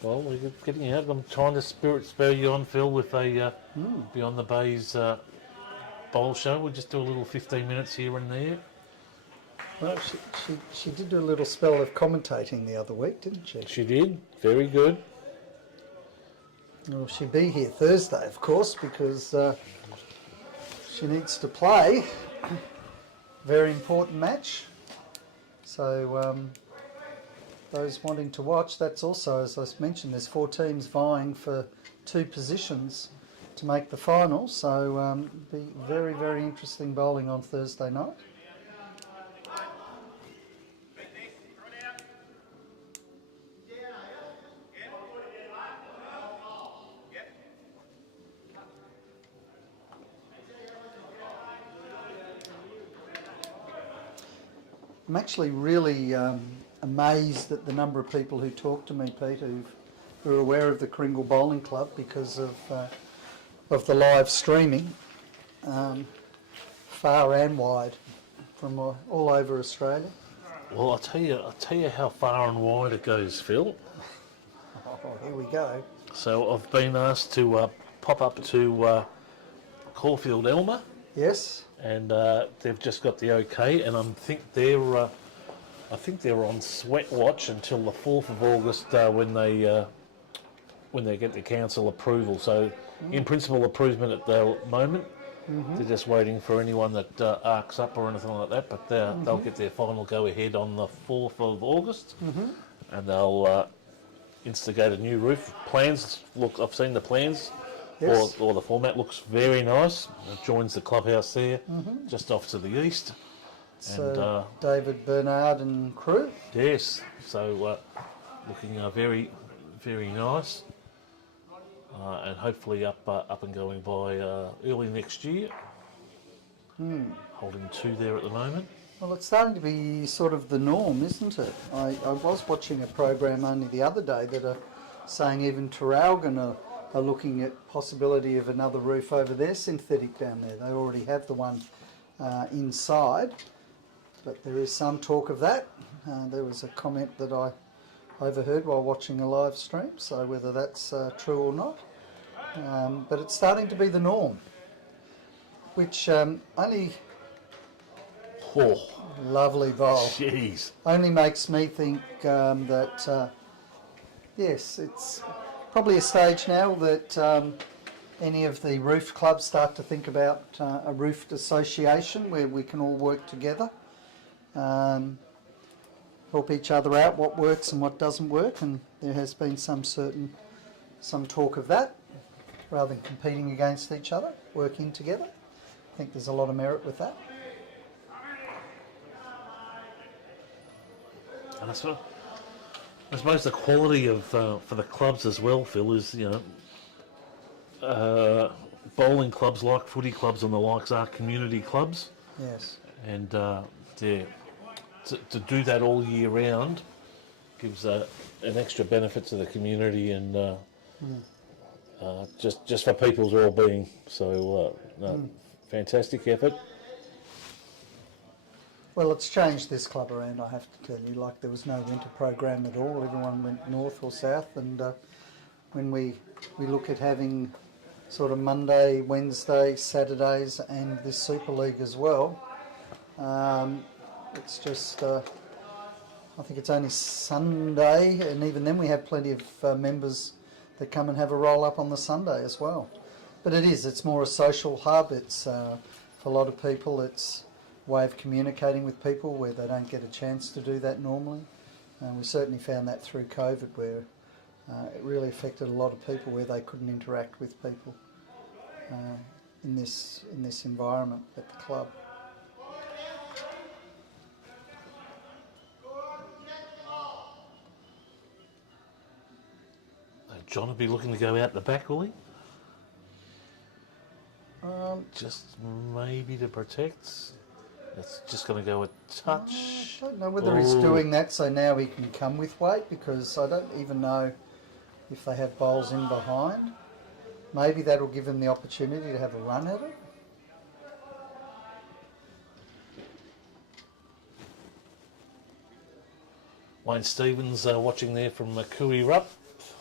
Well, we're getting out. I'm trying to spur you on, Phil, with a Beyond the Bays bowl show. We'll just do a little 15 minutes here and there. Well, she did do a little spell of commentating the other week, didn't she? She did. Very good. Well, she'll be here Thursday, of course, because she needs to play. Very important match. So those wanting to watch, that's also, as I mentioned, there's 4 teams vying for 2 positions to make the final. So be very, very interesting bowling on Thursday night. I'm actually really amazed at the number of people who talk to me, Pete, who are aware of the Kringle Bowling Club because of the live streaming, far and wide, from all over Australia. Well, I'll tell you how far and wide it goes, Phil. Oh, here we go. So I've been asked to pop up to Caulfield Elmer, Yes. and they've just got the okay, and I think they're on sweat watch until the 4th of August when they get the council approval. So in principle approval at the moment. They're just waiting for anyone that arcs up or anything like that, but they'll get their final go-ahead on the 4th of August, and they'll instigate a new roof. Plans, look, I've seen the plans, Yes. or the format looks very nice. It joins the clubhouse there, just off to the east. So David Bernard and crew. Yes, so looking very, very nice. And hopefully up and going by early next year. Holding 2 there at the moment. Well, it's starting to be sort of the norm, isn't it? I was watching a program only the other day that are saying even Traralgon are looking at possibility of another roof over their synthetic down there. They already have the one inside, but there is some talk of that. There was a comment that I overheard while watching a live stream, so whether that's true or not. But it's starting to be the norm, which only... Oh, Lovely bowl. jeez. Only makes me think that, yes, it's probably a stage now that any of the roof clubs start to think about a roofed association where we can all work together, help each other out, what works and what doesn't work, and there has been some talk of that, rather than competing against each other, working together. I think there's a lot of merit with that. And I suppose the quality of for the clubs as well, Phil, is bowling clubs like footy clubs and the likes are community clubs, Yes. and to do that all year round gives an extra benefit to the community and just for people's well-being. So fantastic effort. Well, it's changed this club around, I have to tell you. Like, there was no winter program at all. Everyone went north or south, and when we look at having sort of Monday, Wednesday, Saturdays, and this Super League as well, it's just, I think it's only Sunday, and even then we have plenty of members that come and have a roll up on the Sunday as well. But it's more a social hub. It's, for a lot of people, it's way of communicating with people where they don't get a chance to do that normally. And we certainly found that through COVID, where it really affected a lot of people where they couldn't interact with people in this environment at the club. John will be looking to go out the back, will he? Just maybe to protect. It's just going to go a touch. I don't know whether he's doing that so now he can come with weight, because I don't even know if they have bowls in behind. Maybe that'll give him the opportunity to have a run at it. Wayne Stevens watching there from Kui Rup.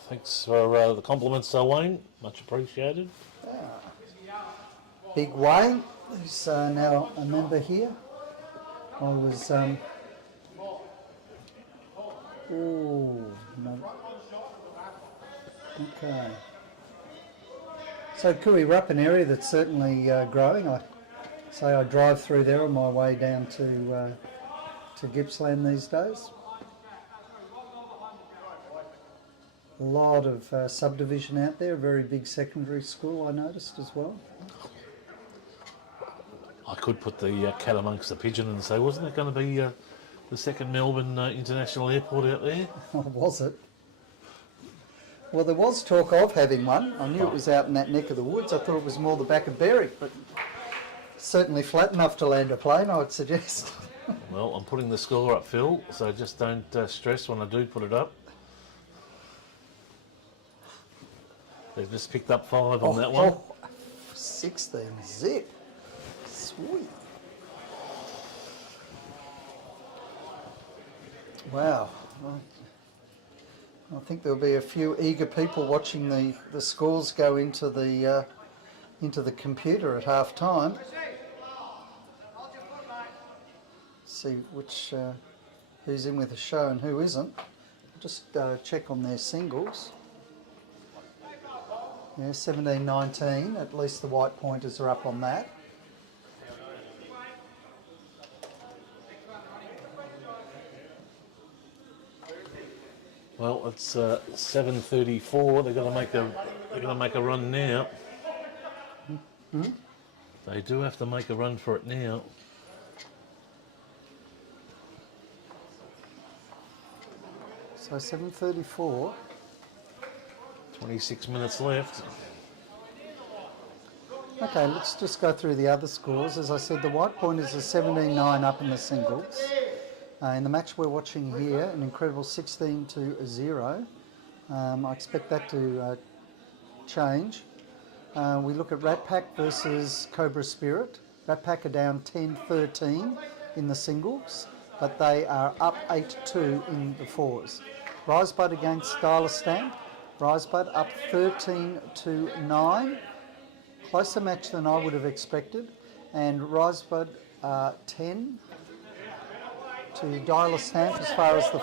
Thanks for the compliments, Wayne. Much appreciated. Big Wayne, who's now a member here. I was... oh, no. Okay. So Kui Rup, an area that's certainly growing. I drive through there on my way down to Gippsland these days. A lot of subdivision out there, a very big secondary school I noticed as well. I could put the cat amongst the pigeon and say, wasn't it going to be the second Melbourne International Airport out there? Oh, was it? Well, there was talk of having one. I knew it was out in that neck of the woods. I thought it was more the back of Berwick, but certainly flat enough to land a plane, I would suggest. Well, I'm putting the score up, Phil, so just don't stress when I do put it up. They've just picked up 5 on that one. 16 zip. Sweet. Wow. I think there'll be a few eager people watching the scores go into the computer at half time. See which who's in with the show and who isn't. Just check on their singles. Yeah, 17-19. At least the white pointers are up on that. Well, it's 7:34. They're going to make a run now. They do have to make a run for it now. So 7:34. 26 minutes left. Okay, let's just go through the other scores. As I said, the white pointers are 17-9 up in the singles. In the match we're watching here, an incredible 16-0. I expect that to change. We look at Rat Pack versus Cobra Spirit. Rat Pack are down 10-13 in the singles, but they are up 8-2 in the fours. Risebud against Styler Stamp. Risebud up 13-9. Closer match than I would have expected. And Risebud 10 to Dialer Stamp as far as the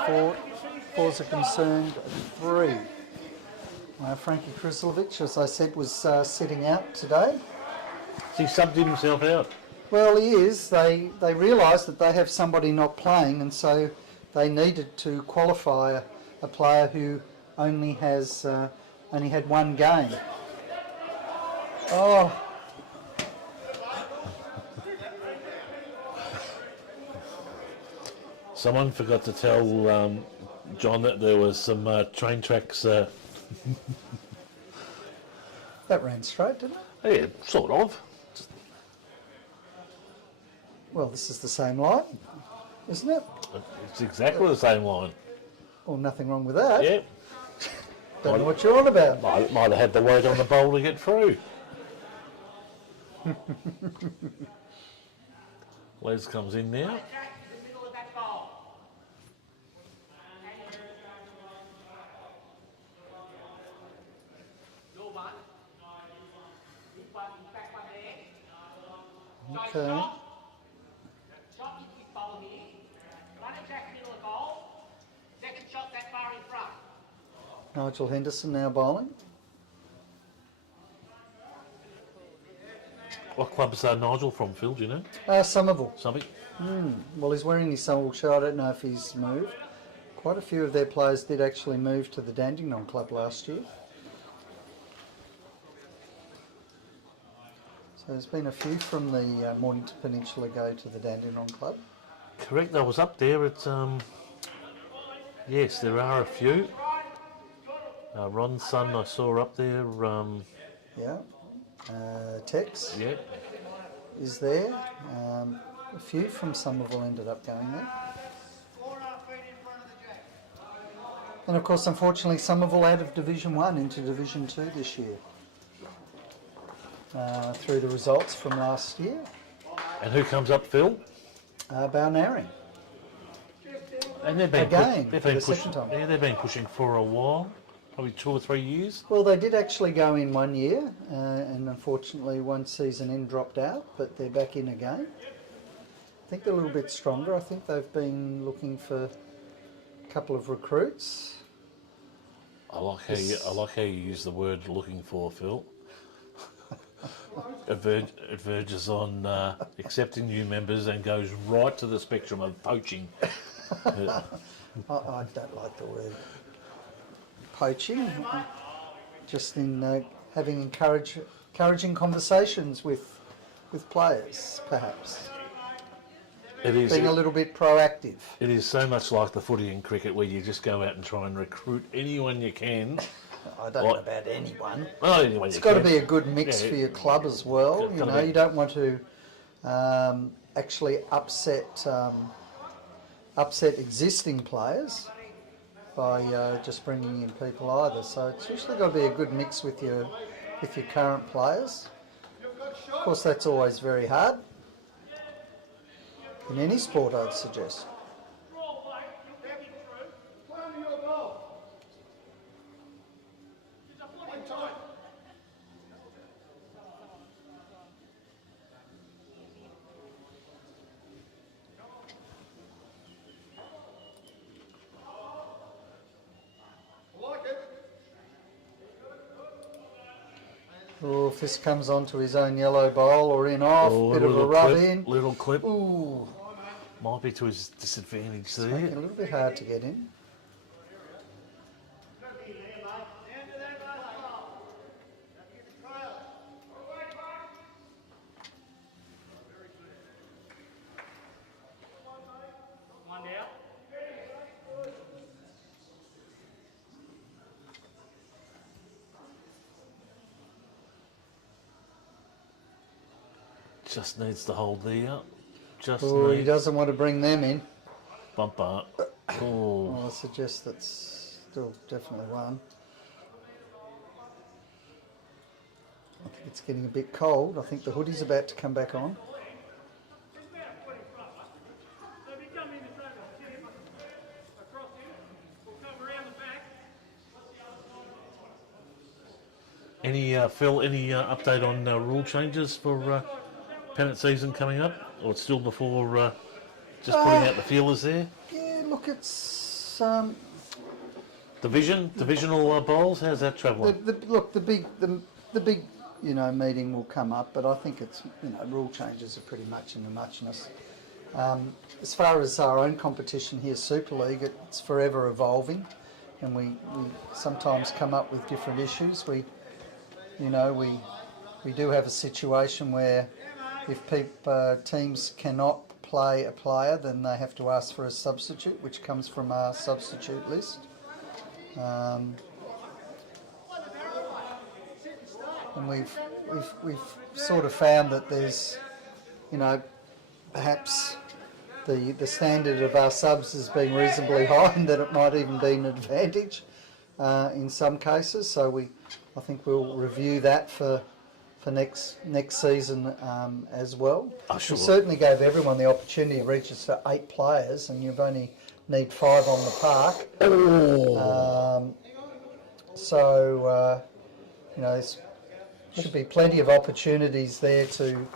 fours are concerned, 3. Frankie Krislovic, as I said, was sitting out today. He subbed himself out. Well, he is. They realised that they have somebody not playing, and so they needed to qualify a player who only had one game. Oh. Someone forgot to tell John that there was some train tracks. That ran straight, didn't it? Yeah, sort of. Well, this is the same line, isn't it? It's exactly the same line. Well, nothing wrong with that. Yeah. Don't know what you're on about. Might have had to wait on the bowl to get through. Les comes in now. Okay. Shot into his bowl here. Run it back middle of bowl. Second shot that far in front. Nigel Henderson now bowling. What club's Nigel from, Phil, do you know? Somerville. Something? Well, he's wearing his Somerville shirt. I don't know if he's moved. Quite a few of their players did actually move to the Dandenong Club last year. So there's been a few from the Mornington Peninsula go to the Dandenong Club. Correct, I was up there. It's yes, there are a few. Ron's son I saw up there. Yeah. Tex Yeah. is there. A few from Somerville ended up going there. And of course, unfortunately, Somerville out of Division 1 into Division 2 this year. Through the results from last year. And who comes up, Phil? Balnarring. And they've been Again, they've for been the pushing. second time. Yeah, they've been pushing for a while, probably 2 or 3 years. Well, they did actually go in 1 year, and unfortunately one season in dropped out, but they're back in again. I think they're a little bit stronger. I think they've been looking for a couple of recruits. I like how you use the word "looking for," Phil. It verges on accepting new members and goes right to the spectrum of poaching. I don't like the word poaching. Just in having encouraging conversations with players, perhaps. It is. Being a little bit proactive. It is so much like the footy and cricket, where you just go out and try and recruit anyone you can. I don't know about anyone. Well, anyone It's you got to can. be a good mix Yeah, for your club as well. gotta You know, be. you don't want to actually upset existing players by just bringing in people either. So it's usually got to be a good mix with your current players. Of course, that's always very hard in any sport, I'd suggest. Oh, if this comes onto his own yellow bowl or in off, Oh, bit of a rub in. Little clip. Ooh, Might be to his disadvantage making it a there. little bit hard to get in. One down. Just needs to hold there. Just Oh, he needs doesn't want to bring them in. bumper. Oh, Well, I suggest that's still definitely one. I think it's getting a bit cold. I think the hoodie's about to come back on. So if you come in and throw the tip across here, we'll come around the back. any Phil? Any update on rule changes for pennant season coming up, or it's still before just putting out the feelers there? Yeah, look, it's Divisional bowls. How's that travelling? the big meeting will come up, but I think it's rule changes are pretty much in the muchness. As far as our own competition here, Super League, it's forever evolving, and we sometimes come up with different issues. We do have a situation where if teams cannot play a player, then they have to ask for a substitute, which comes from our substitute list. And we've sort of found that there's, perhaps the standard of our subs has been reasonably high, and that it might even be an advantage in some cases. So I think we'll review that for next season as well. Oh, sure. We certainly gave everyone the opportunity to register 8 players, and you've only need 5 on the park. There should be plenty of opportunities there to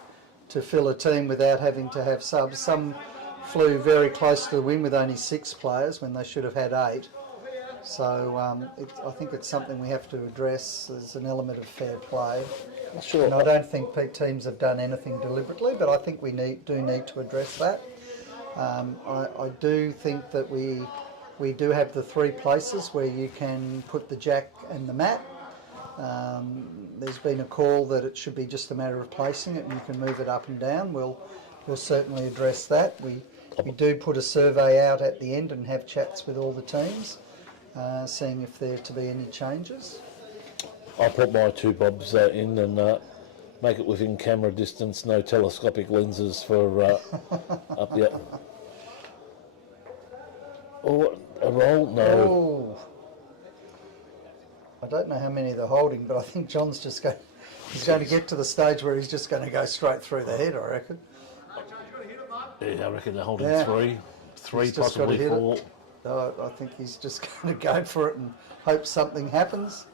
fill a team without having to have subs. Some flew very close to the win with only 6 players when they should have had 8. So I think it's something we have to address as an element of fair play. Sure. And I don't think teams have done anything deliberately, but I think we do need to address that. I do think that we do have the 3 places where you can put the jack and the mat. There's been a call that it should be just a matter of placing it, and you can move it up and down. We'll certainly address that. We do put a survey out at the end and have chats with all the teams, seeing if there are to be any changes. I'll put my 2 bobs in and make it within camera distance. No telescopic lenses for up yet. Oh, a roll? No. Oh. I don't know how many they're holding, but I think John's just going. He's going to get to the stage where he's just going to go straight through the head, I reckon. Yeah, I reckon they're holding Yeah. 3. 3, He's just possibly gotta hit 4. I think he's just going to go for it and hope something happens.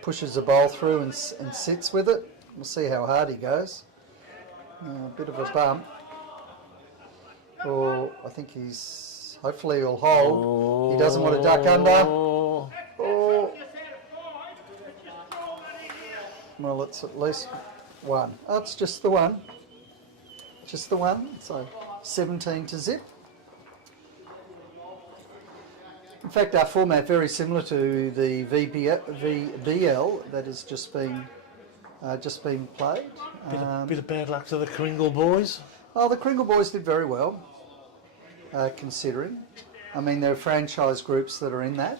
Pushes the bowl through and sits with it. We'll see how hard he goes. A bit of a bump. Or I think hopefully he'll hold. He doesn't want to duck under. Oh. Well, it's at least 1. Oh, it's just the 1. Just the 1. So 17 to zip. In fact, our format very similar to the VBL that has just been played. Bit of bad luck to the Kringle boys. Oh, the Kringle boys did very well, considering. I mean, there are franchise groups that are in that,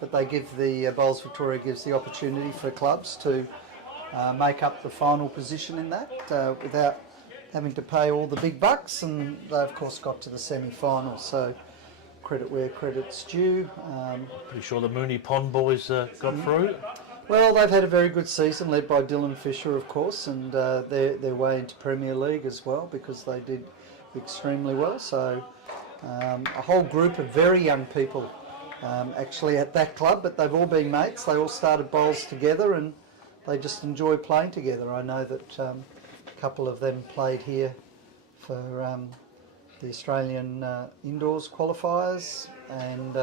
but they give the Bowls Victoria gives the opportunity for clubs to make up the final position in that without having to pay all the big bucks, and they of course got to the semi-final. So credit where credit's due. Pretty sure the Mooney Pond boys got through. Well, they've had a very good season, led by Dylan Fisher, of course, and their way into Premier League as well, because they did extremely well. So a whole group of very young people actually at that club, but they've all been mates. They all started bowls together, and they just enjoy playing together. I know that a couple of them played here for the Australian indoors qualifiers, and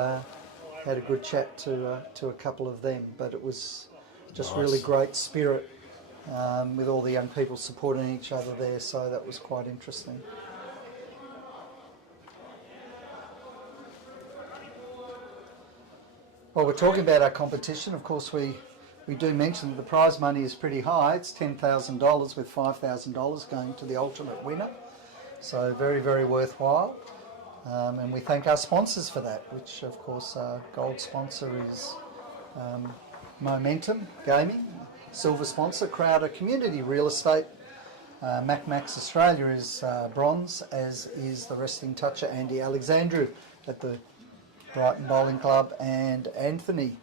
had a good chat to a couple of them. But it was just Nice. really great spirit with all the young people supporting each other there, so that was quite interesting. While we're talking about our competition, of course we do mention that the prize money is pretty high. It's $10,000 with $5,000 going to the ultimate winner. So very, very worthwhile. And we thank our sponsors for that, which of course our gold sponsor is Momentum Gaming, silver sponsor Crowder Community Real Estate, MacMax Australia is bronze, as is the wrestling toucher Andy Alexandru at the Brighton Bowling Club, and Anthony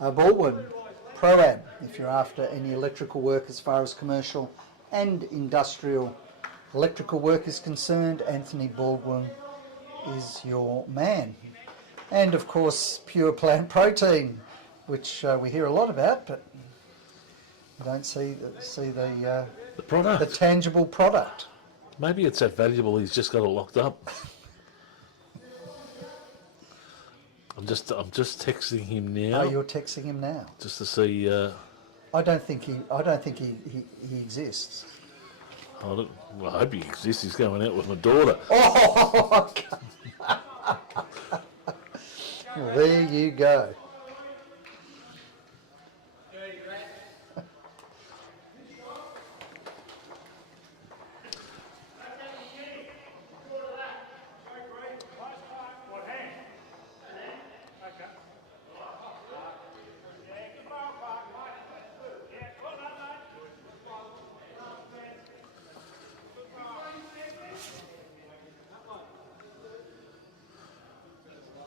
Baldwin Pro-Am, if you're after any electrical work as far as commercial and industrial electrical work is concerned, Anthony Baldwin is your man. And of course Pure Plant Protein, which we hear a lot about, but we don't see the product. the tangible product. Maybe it's that valuable he's just got it locked up. I'm just texting him now. Oh, you're texting him now. Just to see. I don't think he exists. I hope he exists. He's going out with my daughter. Oh, well, there you go.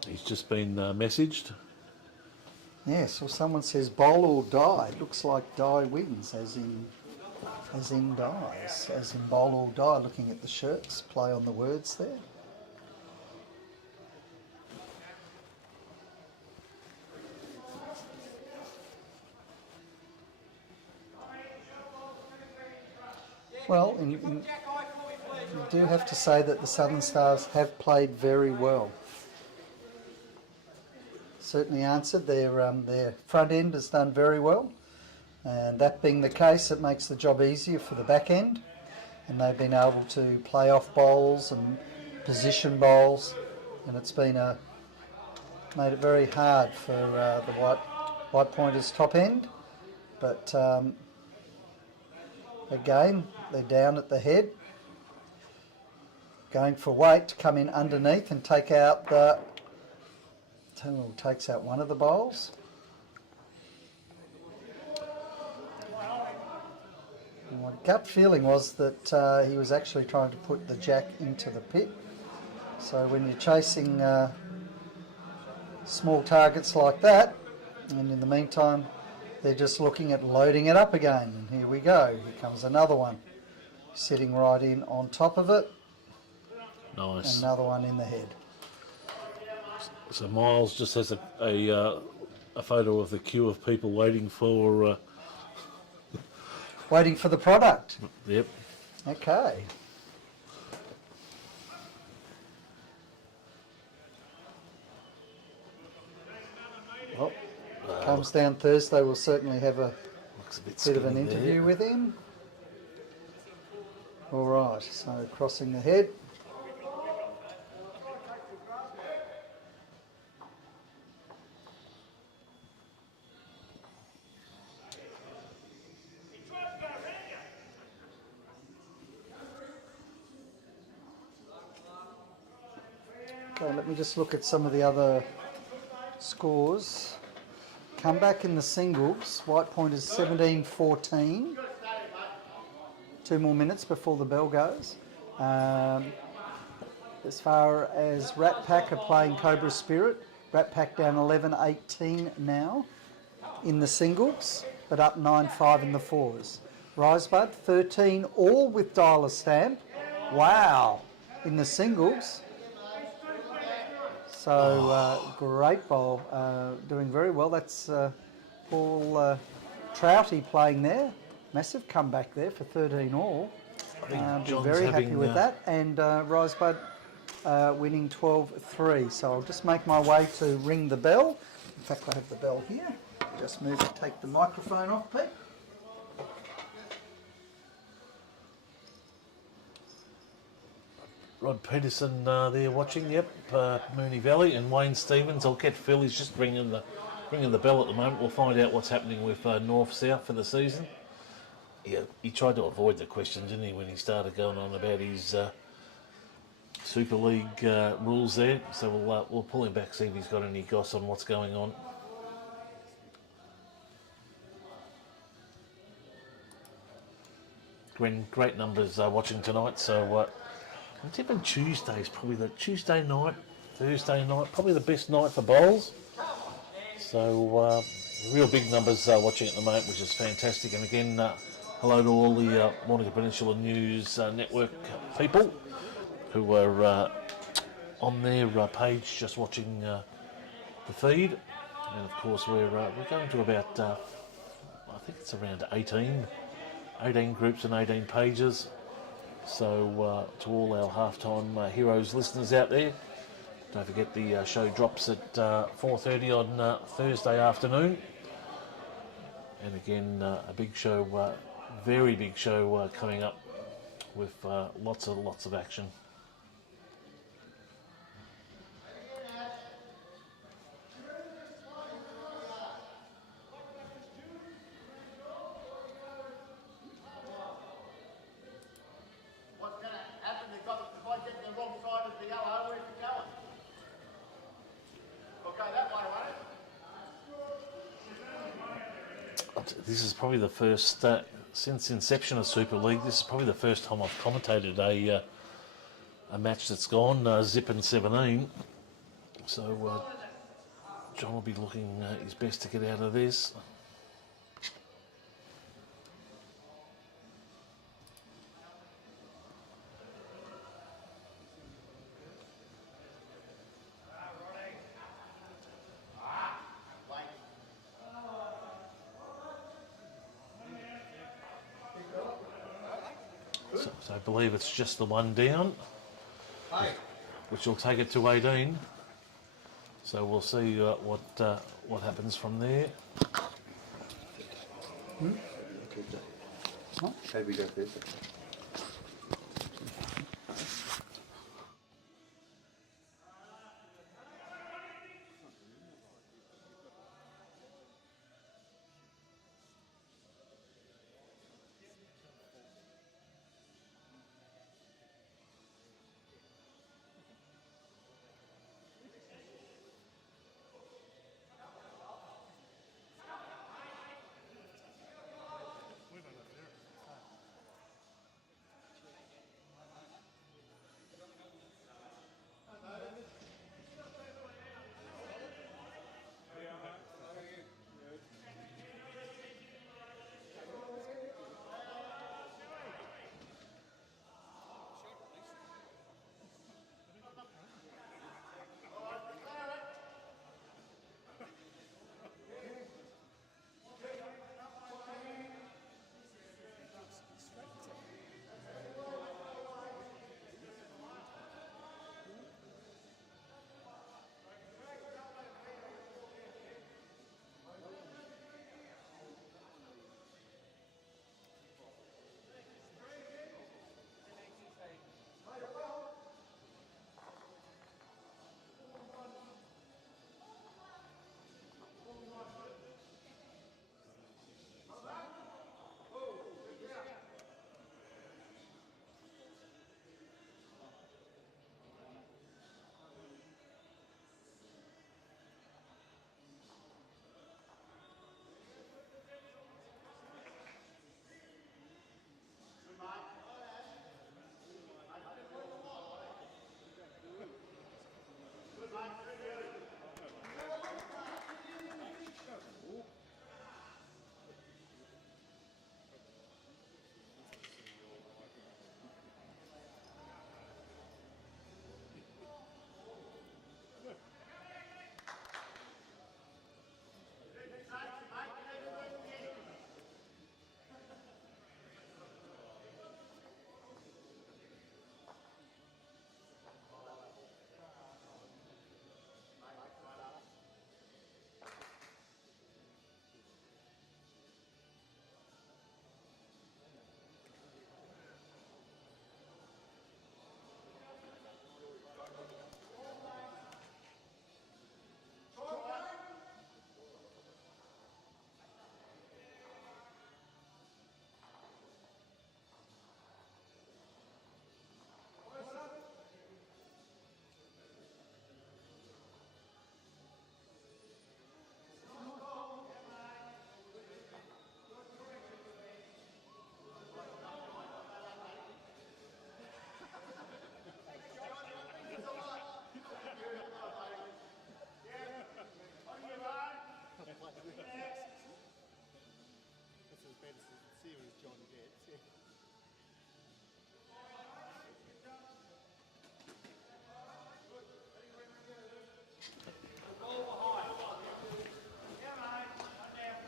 He's just been messaged. Yes, well, someone says bowl or die. Looks like die wins, as in dies, as in bowl or die. Looking at the shirts, play on the words there. Well, you do have to say that the Southern Stars have played very well. Certainly answered. Their front end has done very well, and that being the case, it makes the job easier for the back end, and they've been able to play off bowls and position bowls, and it's been made it very hard for the White Pointers top end. But again, they're down at the head, going for weight to come in underneath and take out the. Takes out one of the bowls. And my gut feeling was that he was actually trying to put the jack into the pit. So when you're chasing small targets like that, and in the meantime they're just looking at loading it up again. And here we go. Here comes another one, sitting right in on top of it. Nice. Another one in the head. So Miles just has a photo of the queue of people waiting for. Waiting for the product. Yep. Okay. Well, comes down Thursday. We'll certainly have a Looks a bit of an skinny interview there. with him. All right. So crossing the head. Okay, let me just look at some of the other scores. Comeback in the singles, White Pointers 17-14. 2 more minutes before the bell goes. As far as Rat Pack are playing Cobra Spirit, Rat Pack down 11-18 now in the singles, but up 9-5 in the fours. Rosebud 13 all with Dialer Stamp. Wow, in the singles. So great bowl, doing very well. That's Paul Trouty playing there. Massive comeback there for 13 all. Be John's very happy having, with that. And Rosebud winning 12-3. So I'll just make my way to ring the bell. In fact, I have the bell here. Just move it, take the microphone off, Pete. Rod Peterson there watching, yep, Mooney Valley, and Wayne Stevens. I'll get Phil, he's just ringing the bell at the moment. We'll find out what's happening with North-South for the season. Yeah, he tried to avoid the questions, didn't he, when he started going on about his Super League rules there. So we'll pull him back, see if he's got any goss on what's going on. Great numbers watching tonight, so I'm tipping Tuesday's probably Tuesday night, Thursday night, probably the best night for bowls. So real big numbers watching at the moment, which is fantastic. And again, hello to all the Monica Peninsula News Network people who are on their page just watching the feed. And of course we're going to about, I think it's around 18 groups and 18 pages. So to all our halftime heroes listeners out there, don't forget the show drops at 4:30 on Thursday afternoon. And again, a big show, very big show coming up with lots of action. What's going to happen if I get the wrong side of the yellow, where's it going? We'll go that way, won't it? This is probably the first, since inception of Super League, this is probably the first time I've commentated a match that's gone zip and 17. So John will be looking his best to get out of this. So I believe it's just the one down, which will take it to 18. So we'll see what happens from there. How do we go first?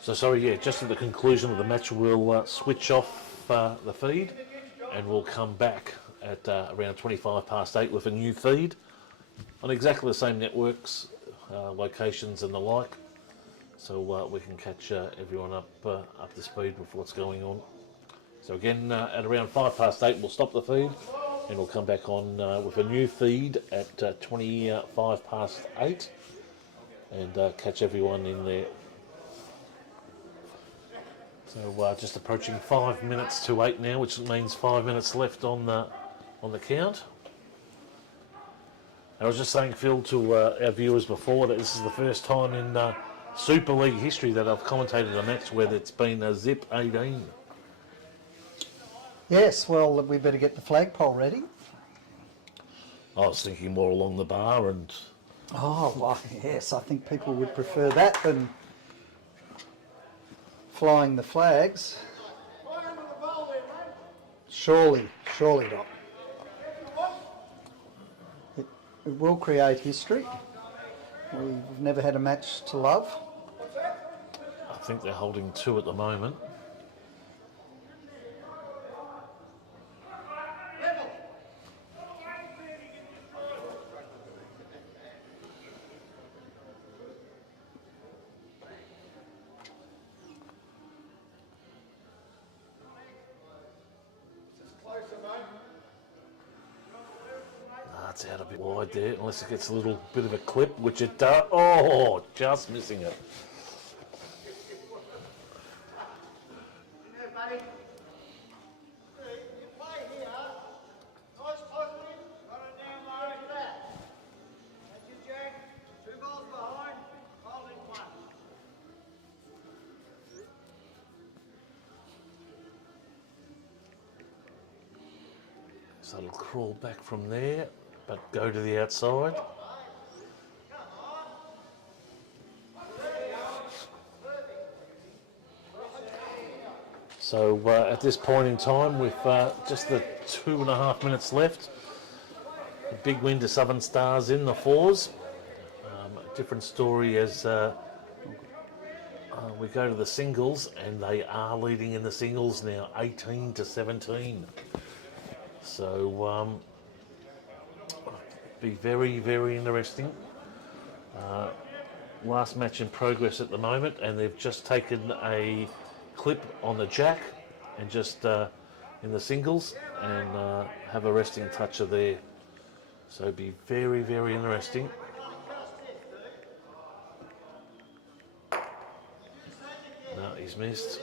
So sorry, yeah, just at the conclusion of the match, we'll switch off the feed, and we'll come back at around 8 with a new feed on exactly the same networks, locations and the like, so we can catch everyone up to speed with what's going on. So again, at around 8 we'll stop the feed, and we'll come back on with a new feed at 8 and catch everyone in there. So just approaching 5 minutes to 8 now, which means 5 minutes left on the count. I was just saying, Phil, to our viewers before, that this is the first time in Super League history that I've commentated a match where it's been a zip 18. Yes, well, we better get the flagpole ready. I was thinking more along the bar and... Oh, well, yes, I think people would prefer that than flying the flags. Surely not. It will create history. We've never had a match to love. I think they're holding 2 at the moment. It's out a bit wide there, unless it gets a little bit of a clip, which it does. Oh, just missing it. So it'll crawl back from there, but go to the outside. So at this point in time, with just the 2.5 minutes left, a big win to Southern Stars in the 4s. A different story as we go to the singles, and they are leading in the singles now, 18-17. So be very, very interesting. Last match in progress at the moment, and they've just taken a clip on the jack and just in the singles, and have a resting toucher there. So be very, very interesting. No, he's missed.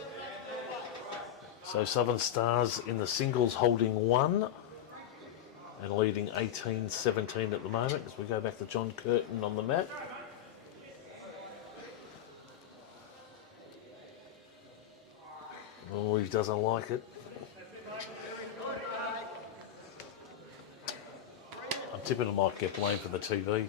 So Southern Stars in the singles holding 1 and leading 18-17 at the moment, as we go back to John Curtin on the mat. Oh, he doesn't like it. I'm tipping I might get blamed for the TV.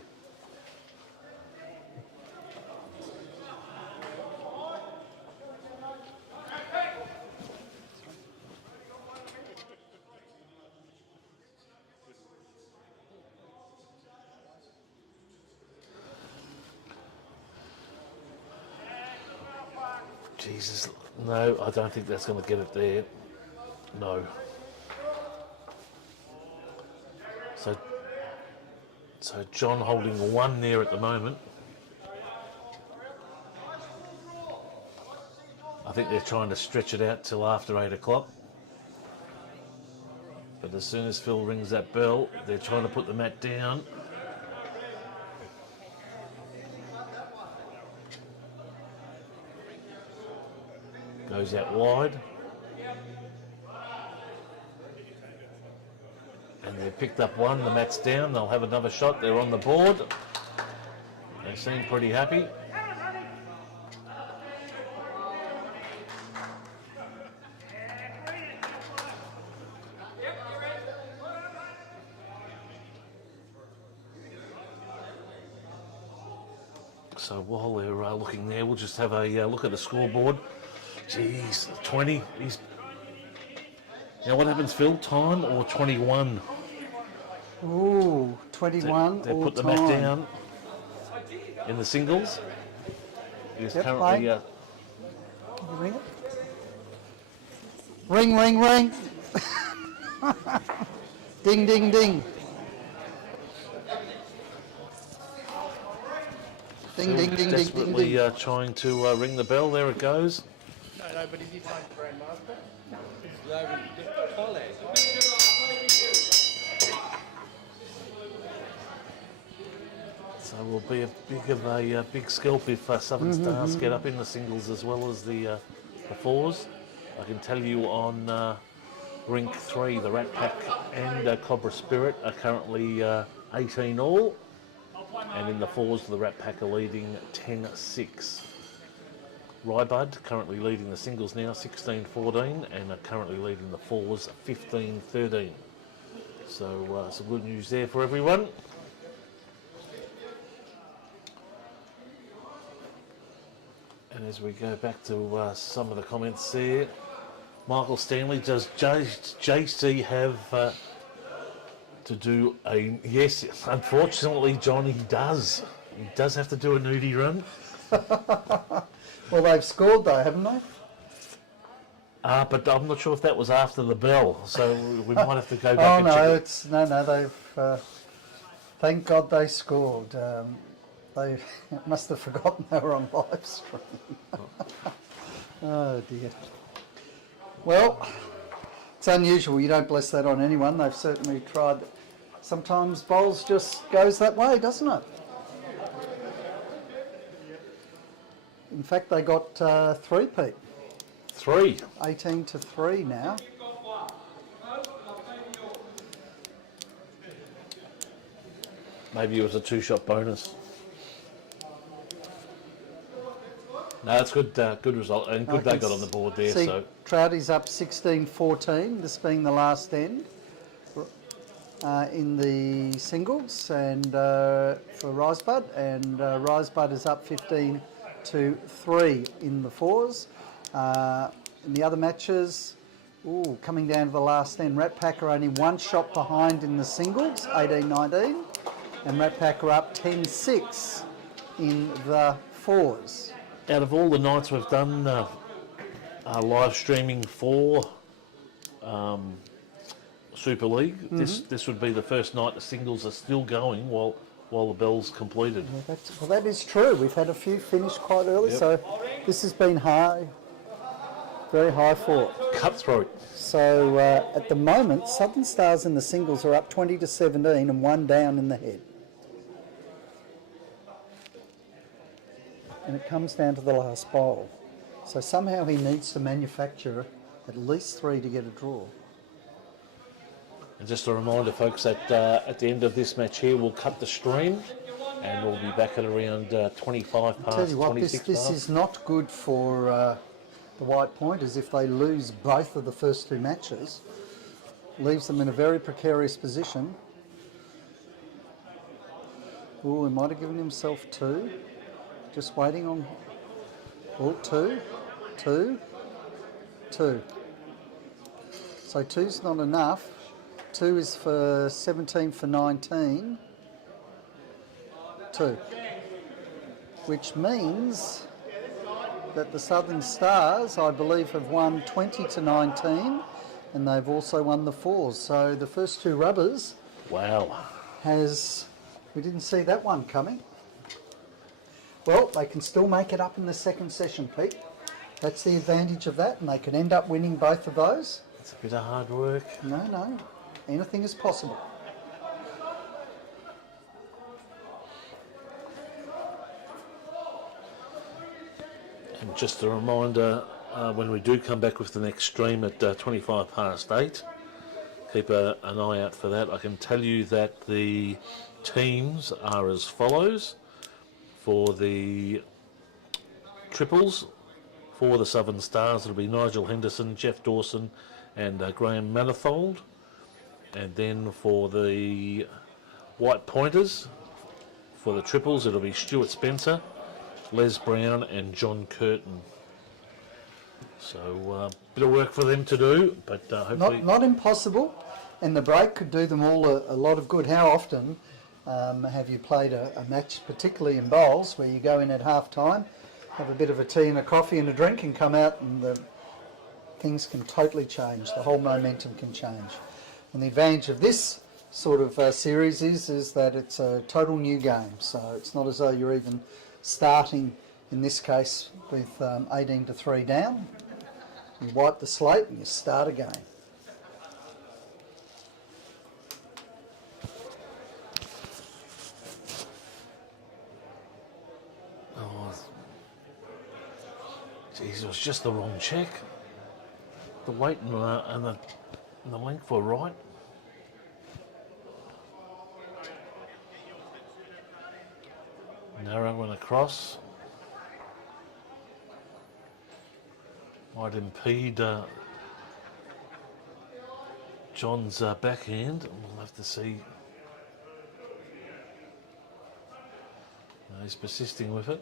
Jesus, no, I don't think that's going to get it there. No. So John holding 1 there at the moment. I think they're trying to stretch it out till after 8 o'clock. But as soon as Phil rings that bell, they're trying to put the mat down. Goes out wide. And they've picked up 1, the mat's down, they'll have another shot, they're on the board. They seem pretty happy. So while they're looking there, we'll just have a look at the scoreboard. Jeez, 20. Now what happens, Phil? Time or 21? Ooh, 21 They all put the time. mat down in the singles. He's Yep, currently You ring it? Ring, ring, ring. Ding, ding, ding. Ding, ding, ding, ding, ding, Desperately ding. trying to ring the bell. There it goes. No, but is he playing Grandmaster? It's over Thailand. So it will be a big scalp if Southern Stars get up in the singles as well as the fours. I can tell you on rink 3, the Rat Pack and Cobra Spirit are currently 18 all, and in the fours, the Rat Pack are leading 10-6. Rybud currently leading the singles now 16-14, and are currently leading the fours 15-13. So some good news there for everyone. And as we go back to some of the comments there, Michael Stanley, does JC have to do a... Yes, unfortunately, John, he does. He does have to do a nudie run. Well, they've scored though, haven't they? But I'm not sure if that was after the bell, so we might have to go back and check. No, they've... thank God they scored. They must have forgotten they were on live stream. Oh dear. Well, it's unusual. You don't bless that on anyone. They've certainly tried. Sometimes bowls just goes that way, doesn't it? In fact, they got 3, Pete. 3. 18-3 now. Maybe it was a 2-shot bonus. No, that's good. Good result, and good they got on the board there. See, So Trouty's up 16-14. This being the last end in the singles, and for Rosebud, and Rosebud is up 15-3 in the fours. In the other matches, coming down to the last end, Rat Pack are only 1 shot behind in the singles, 18-19, and Rat Pack are up 10-6 in the fours. out of all the nights we've done live streaming for Super League, this would be the first night the singles are still going while the bell's completed. Well, that is true. We've had a few finish quite early, so this has been high, very high fought. Cutthroat. So at the moment, Southern Stars in the singles are up 20-17 and 1 down in the head. And it comes down to the last bowl. So somehow he needs to manufacture at least 3 to get a draw. And just a reminder, folks, that at the end of this match here, we'll cut the stream and we'll be back at around 25 past, Tell you what, 26 this past. is not good for the White Pointers if they lose both of the first 2 matches. Leaves them in a very precarious position. Oh, he might have given himself 2. Just waiting on... Oh, 2. So 2's not enough. 2 is for 17 for 19. 2. Which means that the Southern Stars, I believe, have won 20-19, and they've also won the fours. So the first 2 rubbers Wow. we didn't see that one coming. Well, they can still make it up in the second session, Pete. That's the advantage of that, and they can end up winning both of those. It's a bit of hard work. No, anything is possible. And just a reminder, when we do come back with the next stream at 25 past 8, keep an eye out for that. I can tell you that the teams are as follows. For the triples, for the Southern Stars, it'll be Nigel Henderson, Jeff Dawson and Graham Manifold. And then for the White Pointers, for the triples, it'll be Stuart Spencer, Les Brown and John Curtin. So bit of work for them to do, but hopefully... Not impossible, and the break could do them all a lot of good. How often have you played a match, particularly in bowls, where you go in at half time have a bit of a tea and a coffee and a drink and come out, and things can totally change. The whole momentum can change. And the advantage of this sort of series is that it's a total new game. So it's not as though you're even starting, in this case, with 18-3 down. You wipe the slate and you start again. Oh, geez, it was just the wrong check. The weight and the length were right. Narrow and across. Might impede John's backhand. We'll have to see. No, he's persisting with it.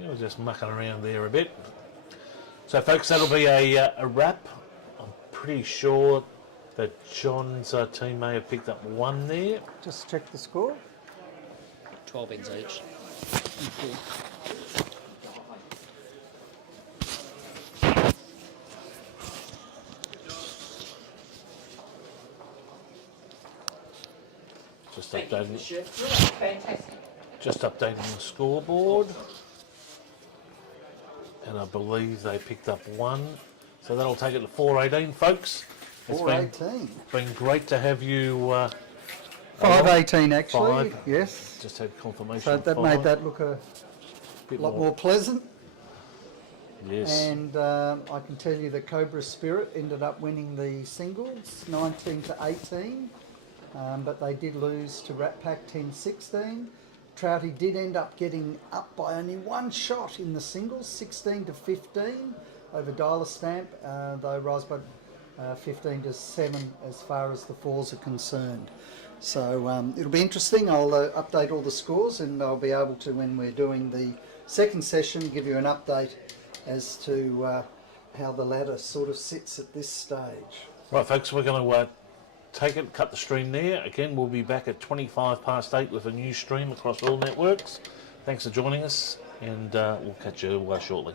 We're just mucking around there a bit. So folks, that'll be a wrap. I'm pretty sure that John's team may have picked up one there. Just check the score. 12 ends each. Just updating the scoreboard. And I believe they picked up one. So that'll take it to 4-18, folks. It's 4-18. been great to have you. 5-18 actually, Five. yes. Just had confirmation. So that made that look a bit lot more pleasant. Yes. And I can tell you that Cobra Spirit ended up winning the singles 19-18, but they did lose to Rat Pack 10-16. Trouty did end up getting up by only one shot in the singles, 16-15 over Dialer Stamp, though Rosebud 15-7 as far as the fours are concerned. So it'll be interesting. I'll update all the scores, and I'll be able to, when we're doing the second session, give you an update as to how the ladder sort of sits at this stage. Right, folks, we're going to take it, cut the stream there. Again, we'll be back at 8:25 with a new stream across all networks. Thanks for joining us, and we'll catch you shortly.